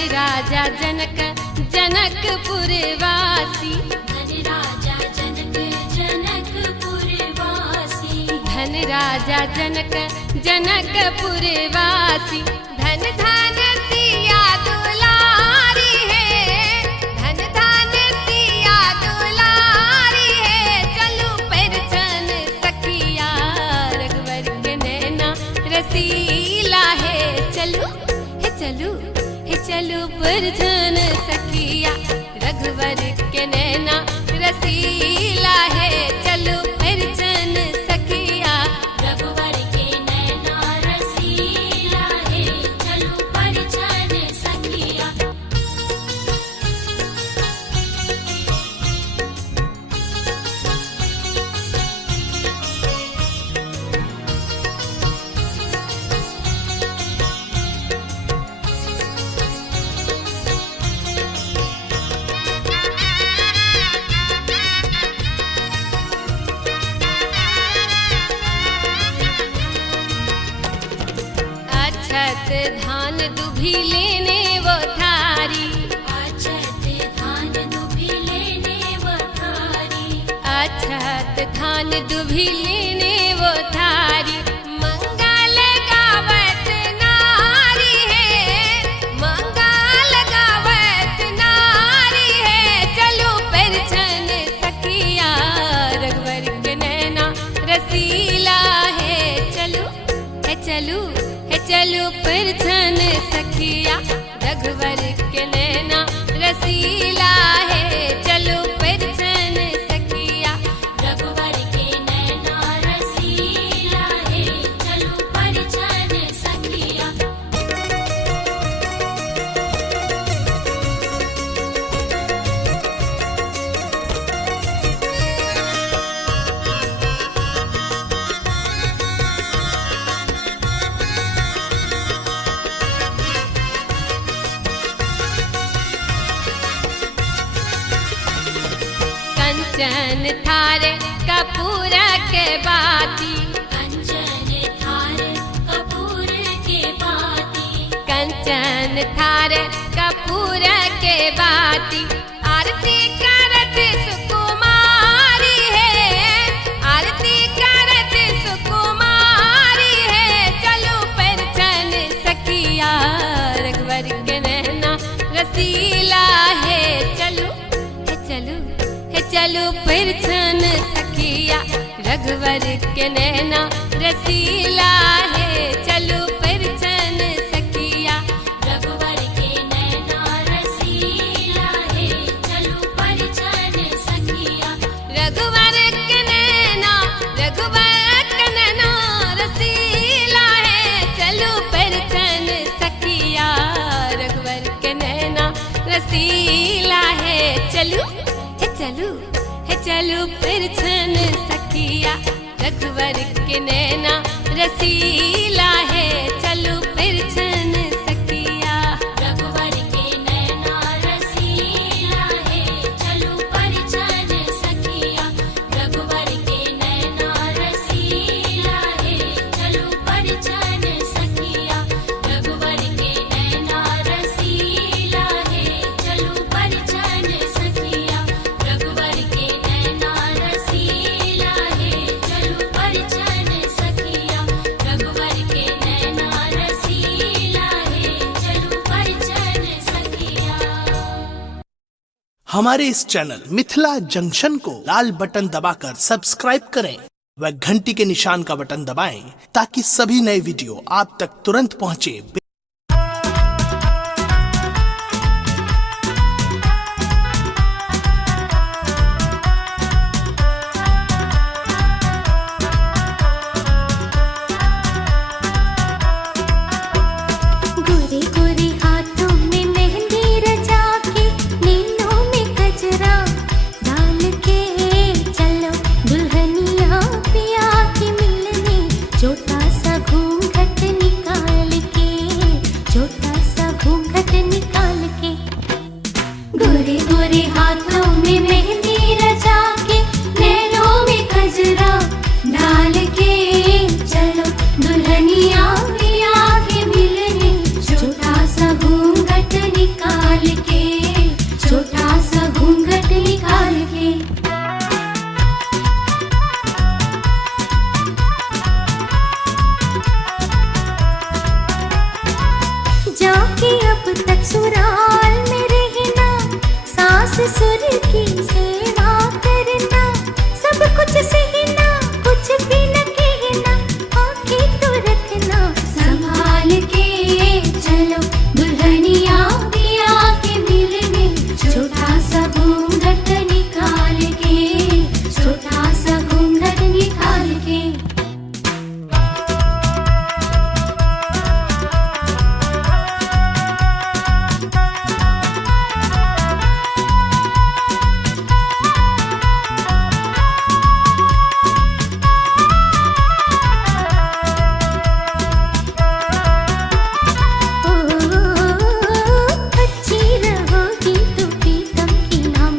राजा जनक जनकपुर वासी, धन राजा जनक जनकपुर वासी। धन राजा जनक जनकपुर वासी, धन धन सिया दुलारी है, धन धन सिया दुलारी है। चलू परीक्षण सखिया। रघुवर के नैना रसीला है, चलू चलू परीक्षण सखिया। रघुवर के नैना रसीला है, चलू परीक्षण सखिया। रघुवर के नैना रसीला है, चलू परीक्षण सखिया। धान दुभी लेने वो थारी, अछत धान दुभी लेने वो थारी। अछत धान दुभी लेने वो थारी, मंगल गावत नारी है, मंगल गावत नारी है। चलो रघुवर के नैना रसीला है चलो परिछन सखिया रघुवर के नैना रसीला है चलो परिछन सखिया कंचन थारे कपूर के बाती कंचन थारे कपूर के बाती कंचन थारे कपूर के बाती आरती करत सुकुमारी है आरती करत सुकुमारी है चलो परिछन सखिया रघुवर के नैना रसीला है चलो चलो परिछन सखिया रघुवर के नैना रसीला है चलो परिछन सखिया रघुवर के नैना रसीला है चलो परिछन सखिया रघुवर के नैना रसीला है चलो परिछन सखिया रघुवर के नैना रसीला है चलो चलो परिछन सखिया रघुवर के नैना रसीला है चलो परिछन सखिया रघुवर के नैना रसीला है चलो परिछन सखिया रघुवर के नैना रसीला है चलो परिछन सखिया रघुवर के नैना रसीला है चलो परिछन सखिया रघुवर के नैना रसीला है चलो परिछन सखिया रघुवर के नैना रसीला है चलो परिछन सखिया। हमारे इस चैनल मिथिला जंक्शन को लाल बटन दबाकर सब्सक्राइब करें व घंटी के निशान का बटन दबाएं ताकि सभी नए वीडियो आप तक तुरंत पहुंचे। गोरे गोरे हाथों में मेहंदी रचा के नीलों में गजरा डाल के चलो दुल्हनिया पिया के मिलने छोटा सा घूंघट निकाल के छोटा सा घूंघट निकाल के गोरे गोरे हाथों में मेहंदी रचा के नैनों में गजरा डाल के चलो दुल्हनिया पिया के मिलने छोटा सा घूंघट निकाल के छोटा सा घूंघट निकाल के जाके अब तक सुराल में रहना सास सुर की सेवा करना सब कुछ सहना कुछ भी न कहना आंखें तो रखना संभाल के चलो दुल्हनिया पिया के मिलने छोटा सा घूंघट निकाल के छोटा सा घूंघट निकाल के अच्छी रहोगी तो प्रीतम की नाम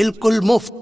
बिल्कुल मुफ्त।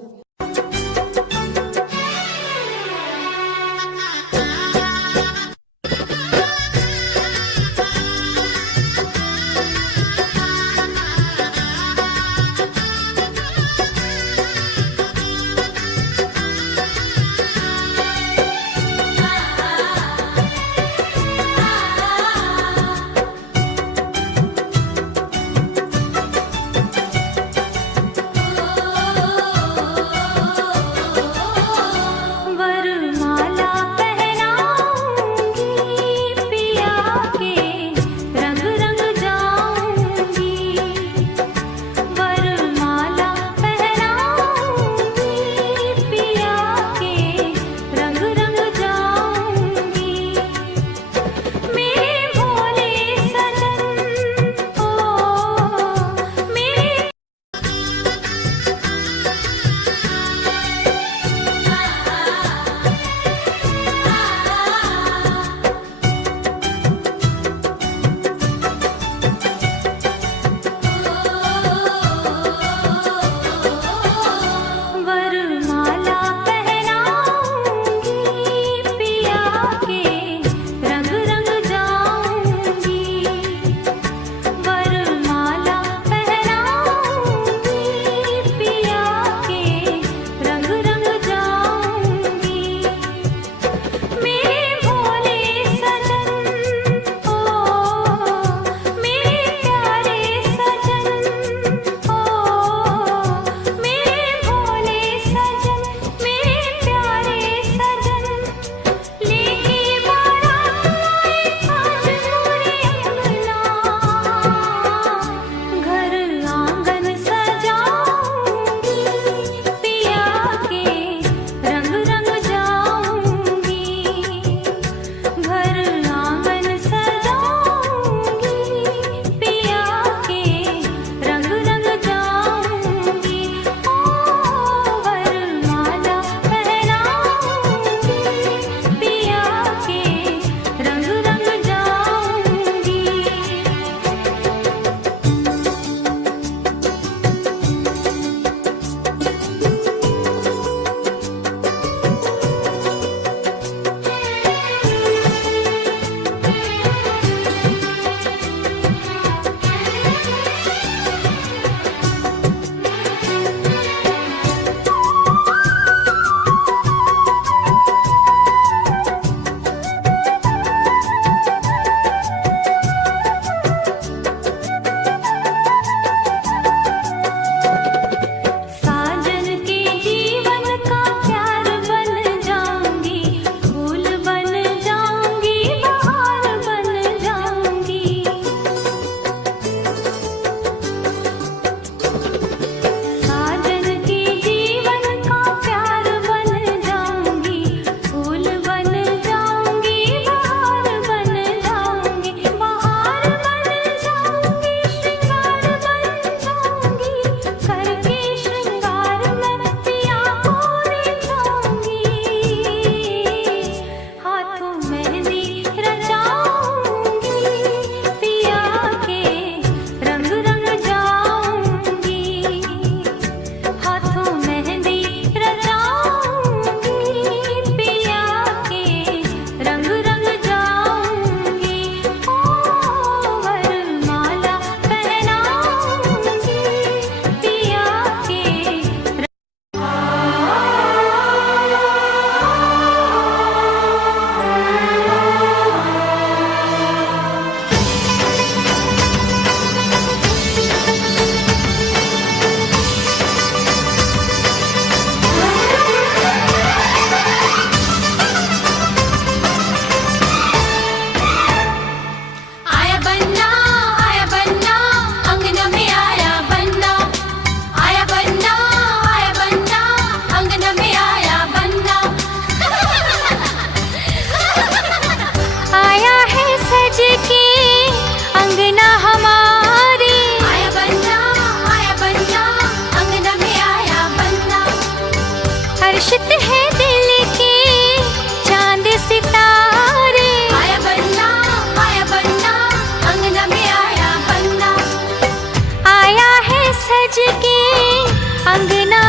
हर्षित है दिल के चांद सितारे। आया बन्ना अंगना में आया बन्ना, आया है सज के अंगना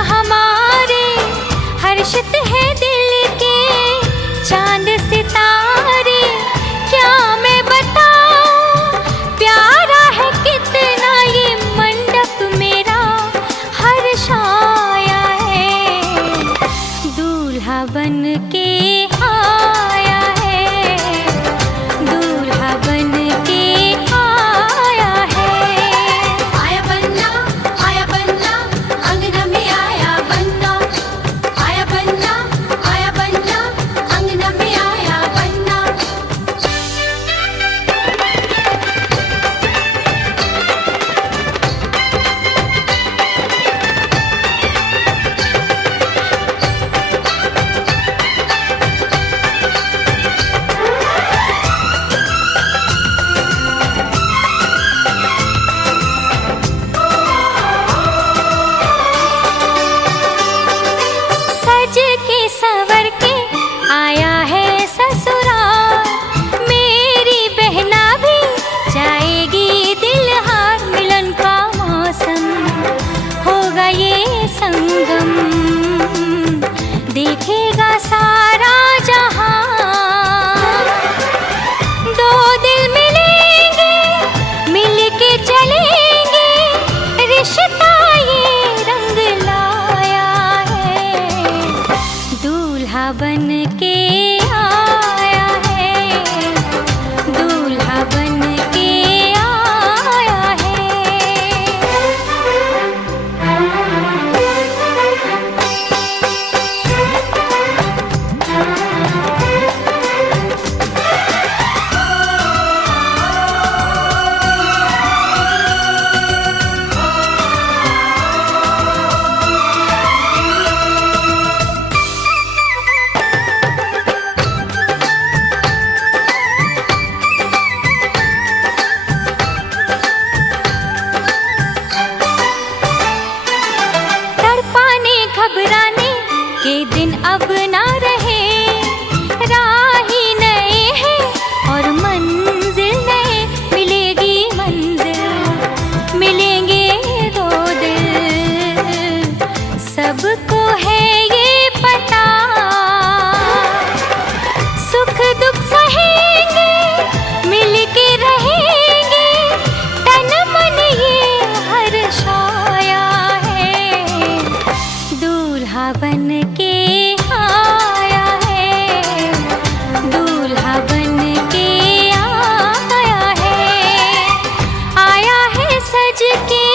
के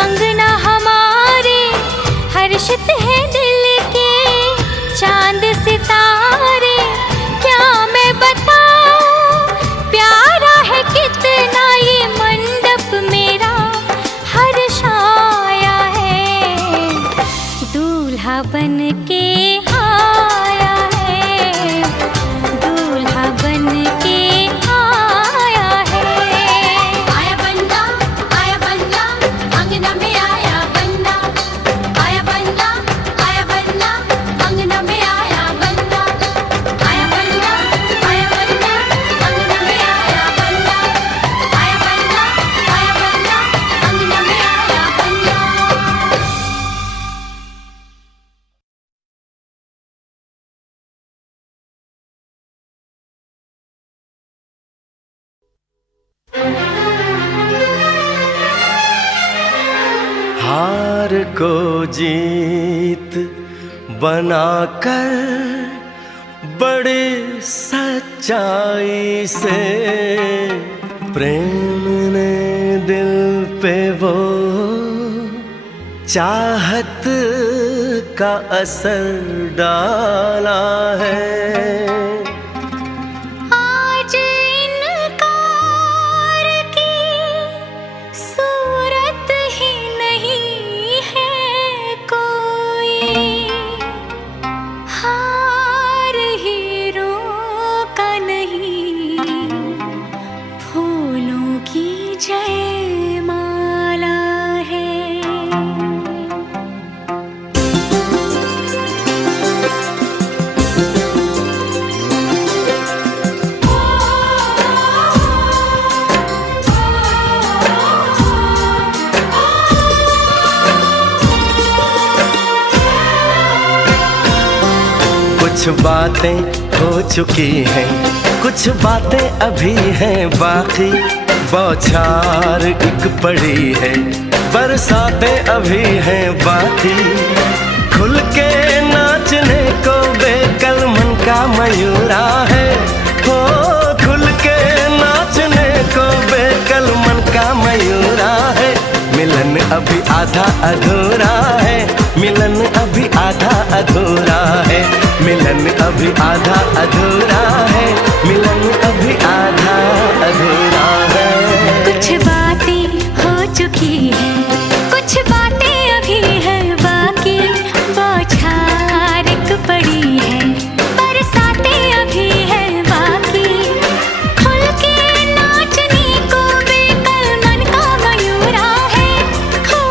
अंगना हमारे हर्षित है दिल के चांद सितारे। क्या मैं बताऊं प्यारा है कितना ये मंडप मेरा हर्षाया है। दूल्हा बन के आया है, दूल्हा बन के आया है। आया बंदा अंगना में आया बंदा। आया बंदा अंगना में आया बंदा। आया बंदा अंगना में आया बंदा। आया बंदा अंगना में आया बंदा। हार को जीत बनाकर बड़े सच्चाई से प्रेम ने दिल पे वो चाहत का असर डाला है। आज इनकार की सूरत ही नहीं है कोई। हार हीरों का नहीं, फूलों की जयमाला है। कुछ बातें हो चुकी हैं, कुछ बातें अभी हैं बाकी। बौछार एक पड़ी है, बरसातें अभी हैं बाकी। खुल के नाचने को बेकल मन का मयूरा है। हो खुल के नाचने को बेकल मन का मयूरा है। मिलन अभी आधा अधूरा है, मिलन अभी आधा अधूरा है। मिलन अभी आधा अधूरा है, मिलन अभी आधा अधूरा है। कुछ बातें हो चुकी हैं, कुछ बातें अभी हैं बाकी। बौछार एक पड़ी है, बरसातें अभी हैं बाकी। खुल के नाचने को बेकल मन का मयूरा है। हो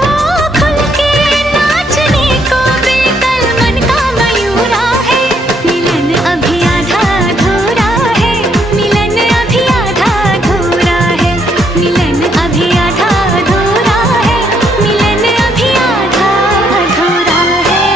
खुल के नाचने को बेकल मन का मयूरा है। मिलन अभी आधा अधूरा है, मिलन अभी आधा अधूरा है। मिलन अभी आधा अधूरा है, मिलन अभी आधा अधूरा है।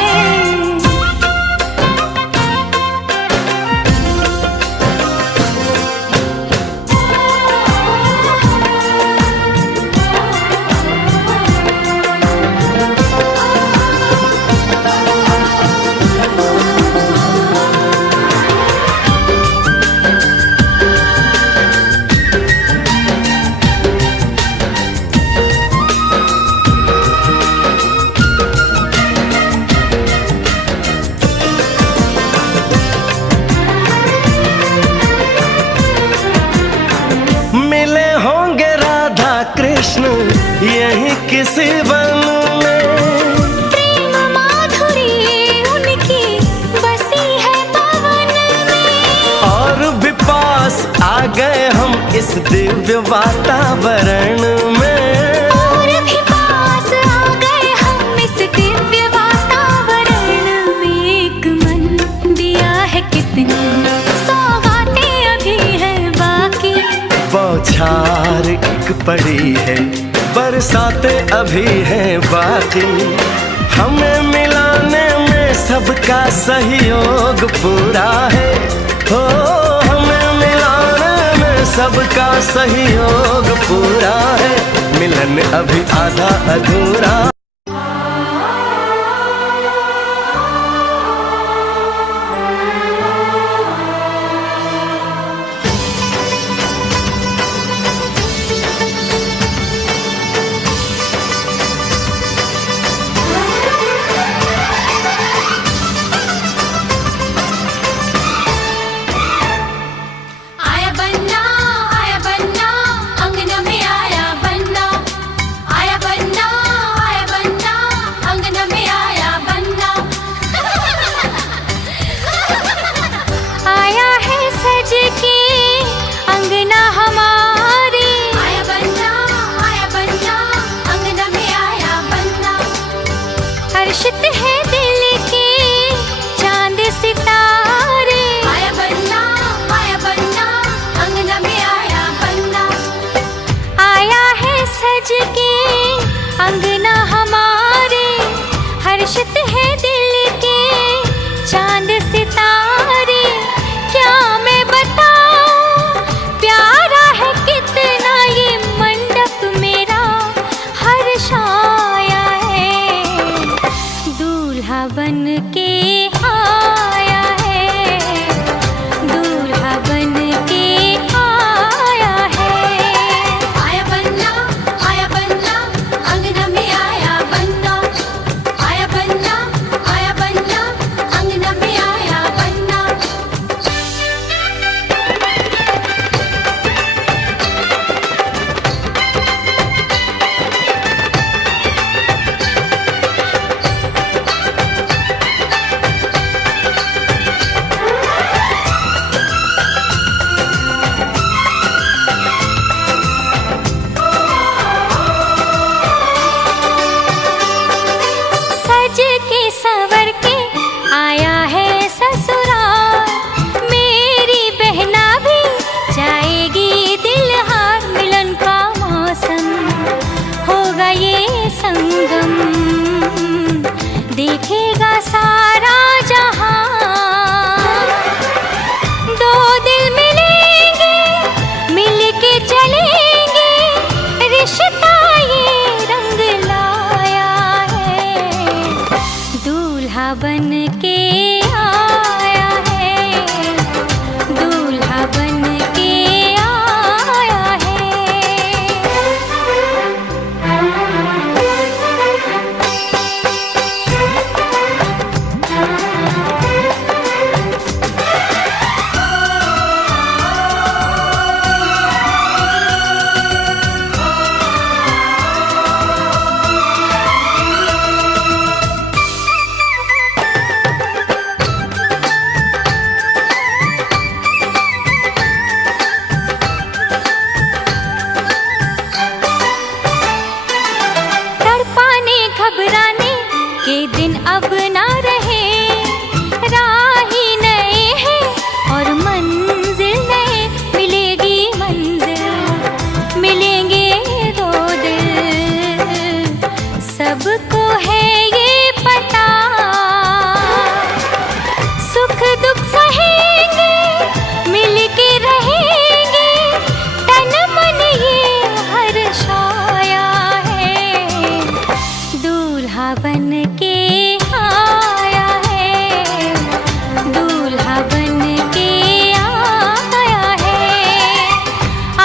मिले होंगे राधा कृष्ण यही किसी वन में। प्रेम माधुरी उनकी बसी है पवन में। और भी पास आ गए हम इस दिव्य वातावरण में। और भी पास आ गए हम इस दिव्य वातावरण में। एक मन दिया है कितनी सौगातें अभी हैं बाकी। बौछार एक पड़ी है, बरसातें अभी हैं बाकी। हमें मिलाने में सबका सहयोग पूरा है। हो हमें मिलाने में सबका सहयोग पूरा है। मिलन अभी आधा अधूरा। अंगना हमारे हर्षित है दिल के चांद सितारे, क्या मैं बताऊं प्यारा है कितना ये मंडप मेरा हर्षाया है। दूल्हा बन के आया है, दूल्हा बन के आया है। आया बन्ना अंगना में आया बन्ना, आया बन्ना अंगना में आया बन्ना। सज के संवर के आया है ससुराल, मेरी बहना भी जाएगी दिलहार। मिलन का मौसम होगा ये संगम, देखेगा सारा जहां। दो दिल मिलेंगे, मिलके चलेंगे, रिश्ता ये रंग लाया है। दूल्हा बन के आया है, दूल्हा बन के आया है। तड़पाने घबराने के दिन अब ना रहे, राही नए हैं और मंजिल नए। मिलेगी मंजिल, मिलेंगे दो दिल, सबको है ये पता। सुख दुख सहेंगे, मिलके रहेंगे, तन मन ये हर्षाया है। दूल्हा बन के आया है, दूल्हा बन के आया है।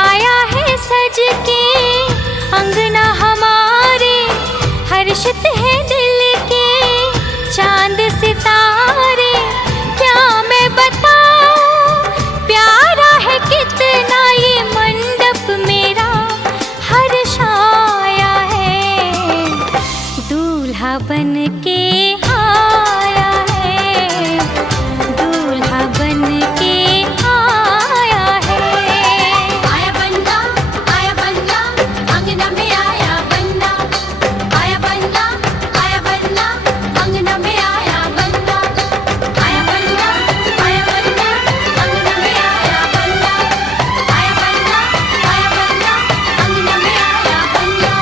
आया है सज के अंगना हमारे, हर्षित है दिल के चांद सितारे, क्या मैं बताऊं प्यारा है कितना ये मंडप मेरा हर्षाया है। दूल्हा बन के आया है, दूल्हा बन के आया है। आया बन्ना अंगना में आया बन्ना, आया बन्ना अंगना में आया बन्ना, आया बन्ना अंगना में आया बन्ना, आया बन्ना अंगना में आया बन्ना।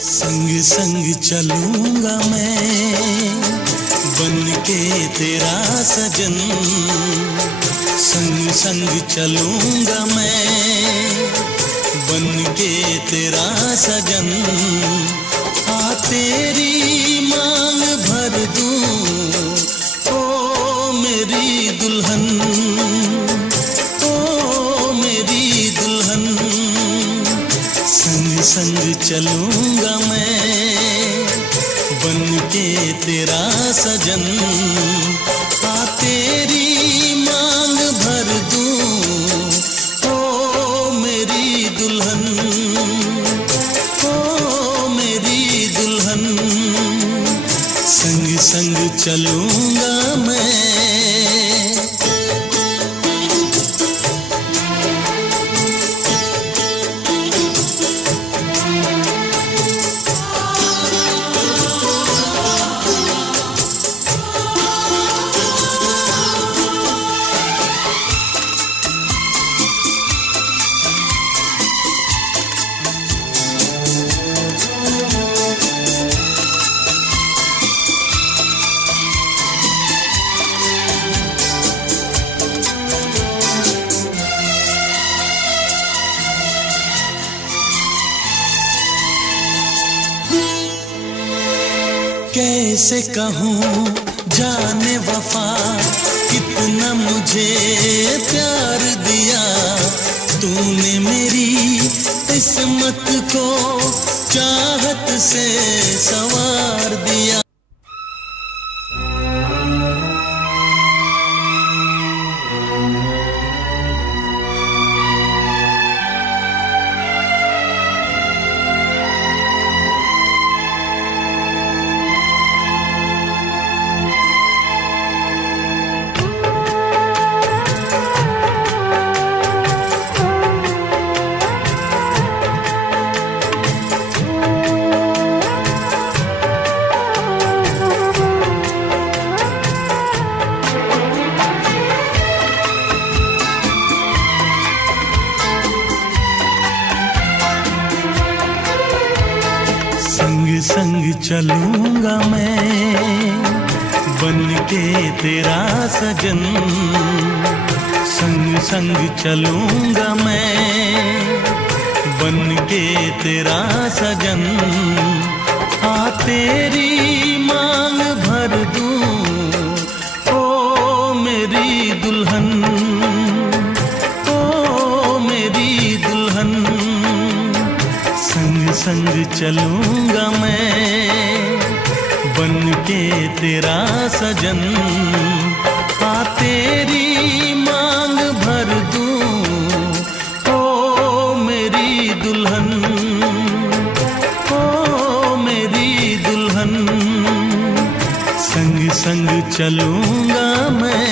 संग संग चलूंगा मैं बन के तेरा सजन, संग संग चलूंगा मैं बन के तेरा सजन। आ तेरी मांग भर दूं ओ मेरी दुल्हन, ओ मेरी दुल्हन। संग संग चलूंगा मैं बन के तेरा सजन। आ तेरी मांग भर दूं ओ मेरी दुल्हन, ओ मेरी दुल्हन। संग संग चलूंगा मैं। कैसे कहूँ जाने वफा कितना मुझे प्यार दिया तूने मेरी किस्मत को चाहत से संवार दिया। संग संग चलूंगा मैं बन के तेरा सजन, संग संग चलूंगा मैं बन के तेरा सजन। आ तेरी मांग भर दूं ओ मेरी दुल्हन, ओ मेरी दुल्हन। संग संग चलूंगा मैं बन के तेरा सजन। आ तेरी मांग भर दूं ओ मेरी दुल्हन, ओ मेरी दुल्हन। संग संग चलूंगा मैं।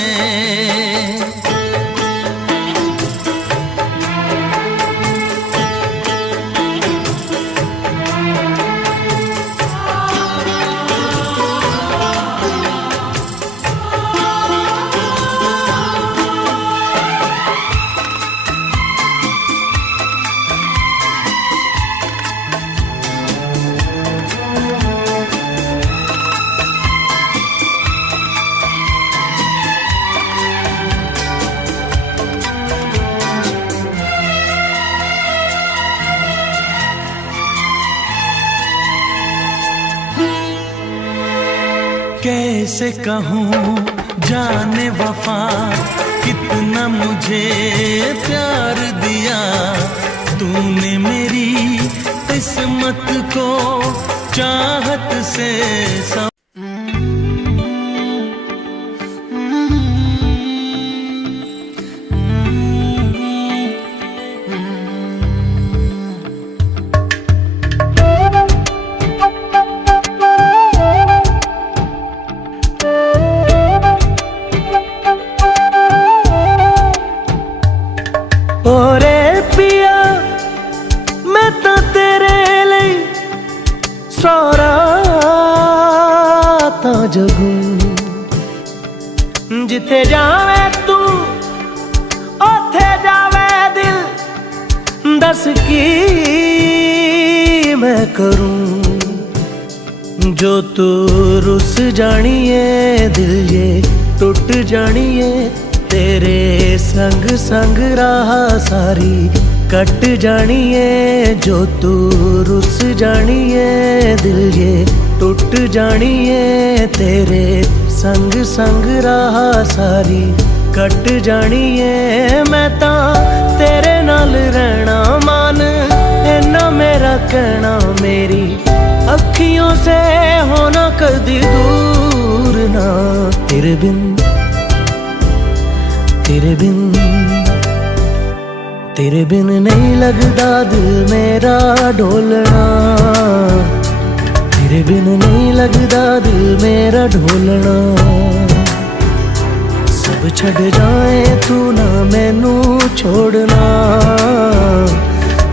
कैसे कहूँ जाने वफा कितना मुझे प्यार दिया तूने मेरी किस्मत को चाहत से ओरे पिया मैं तो तेरे लिए सारा ता जगू जिथे जावे तू ओथे जावे दिल दस की मैं करूं। जो तू रुस जानिए दिल ये टूट जानिए, तेरे संग संग राह सारी कट जानिए। जो तू रुस जानिए दिल ये टूट जानिए, तेरे संग संग राह सारी कट जानिए। मैं ता तेरे नाल रहना मान इन्ना मेरा कहना, मेरी अखियों से होना कदी दूर ना। तेरे बिन तेरे बिन तेरे बिन नहीं लगदा दिल मेरा ढोलना, तेरे बिन नहीं लगदा दिल मेरा ढोलना। सब छड़ जाए तू ना मैनू छोड़ना,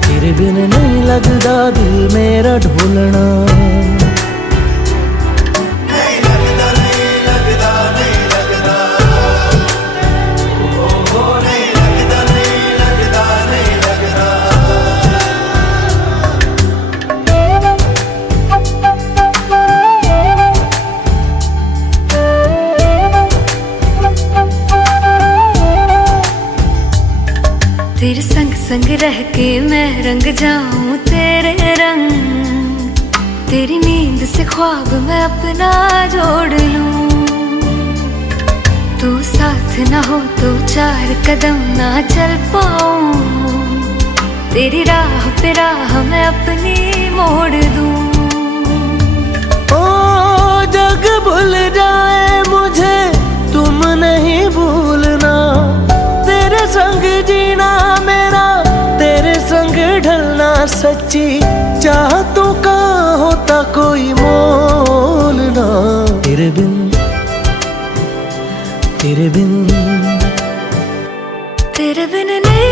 तेरे बिन नहीं लगदा दिल मेरा ढोलना। तेरे संग संग रह के मैं रंग जाऊं तेरे रंग, तेरी नींद से ख्वाब मैं अपना जोड़ लूं। तू साथ ना हो तो 4 कदम ना चल पाऊं, तेरी राह पे राह मैं अपनी मोड़ दूं। ओ जग भूल जाए मुझे तुम नहीं भूलना, तेरे संग जीना मेरा तेरे संग ढलना। सच्ची चाहतों का होता कोई मोल ना। तेरे बिन तेरे बिन तेरे बिन नहीं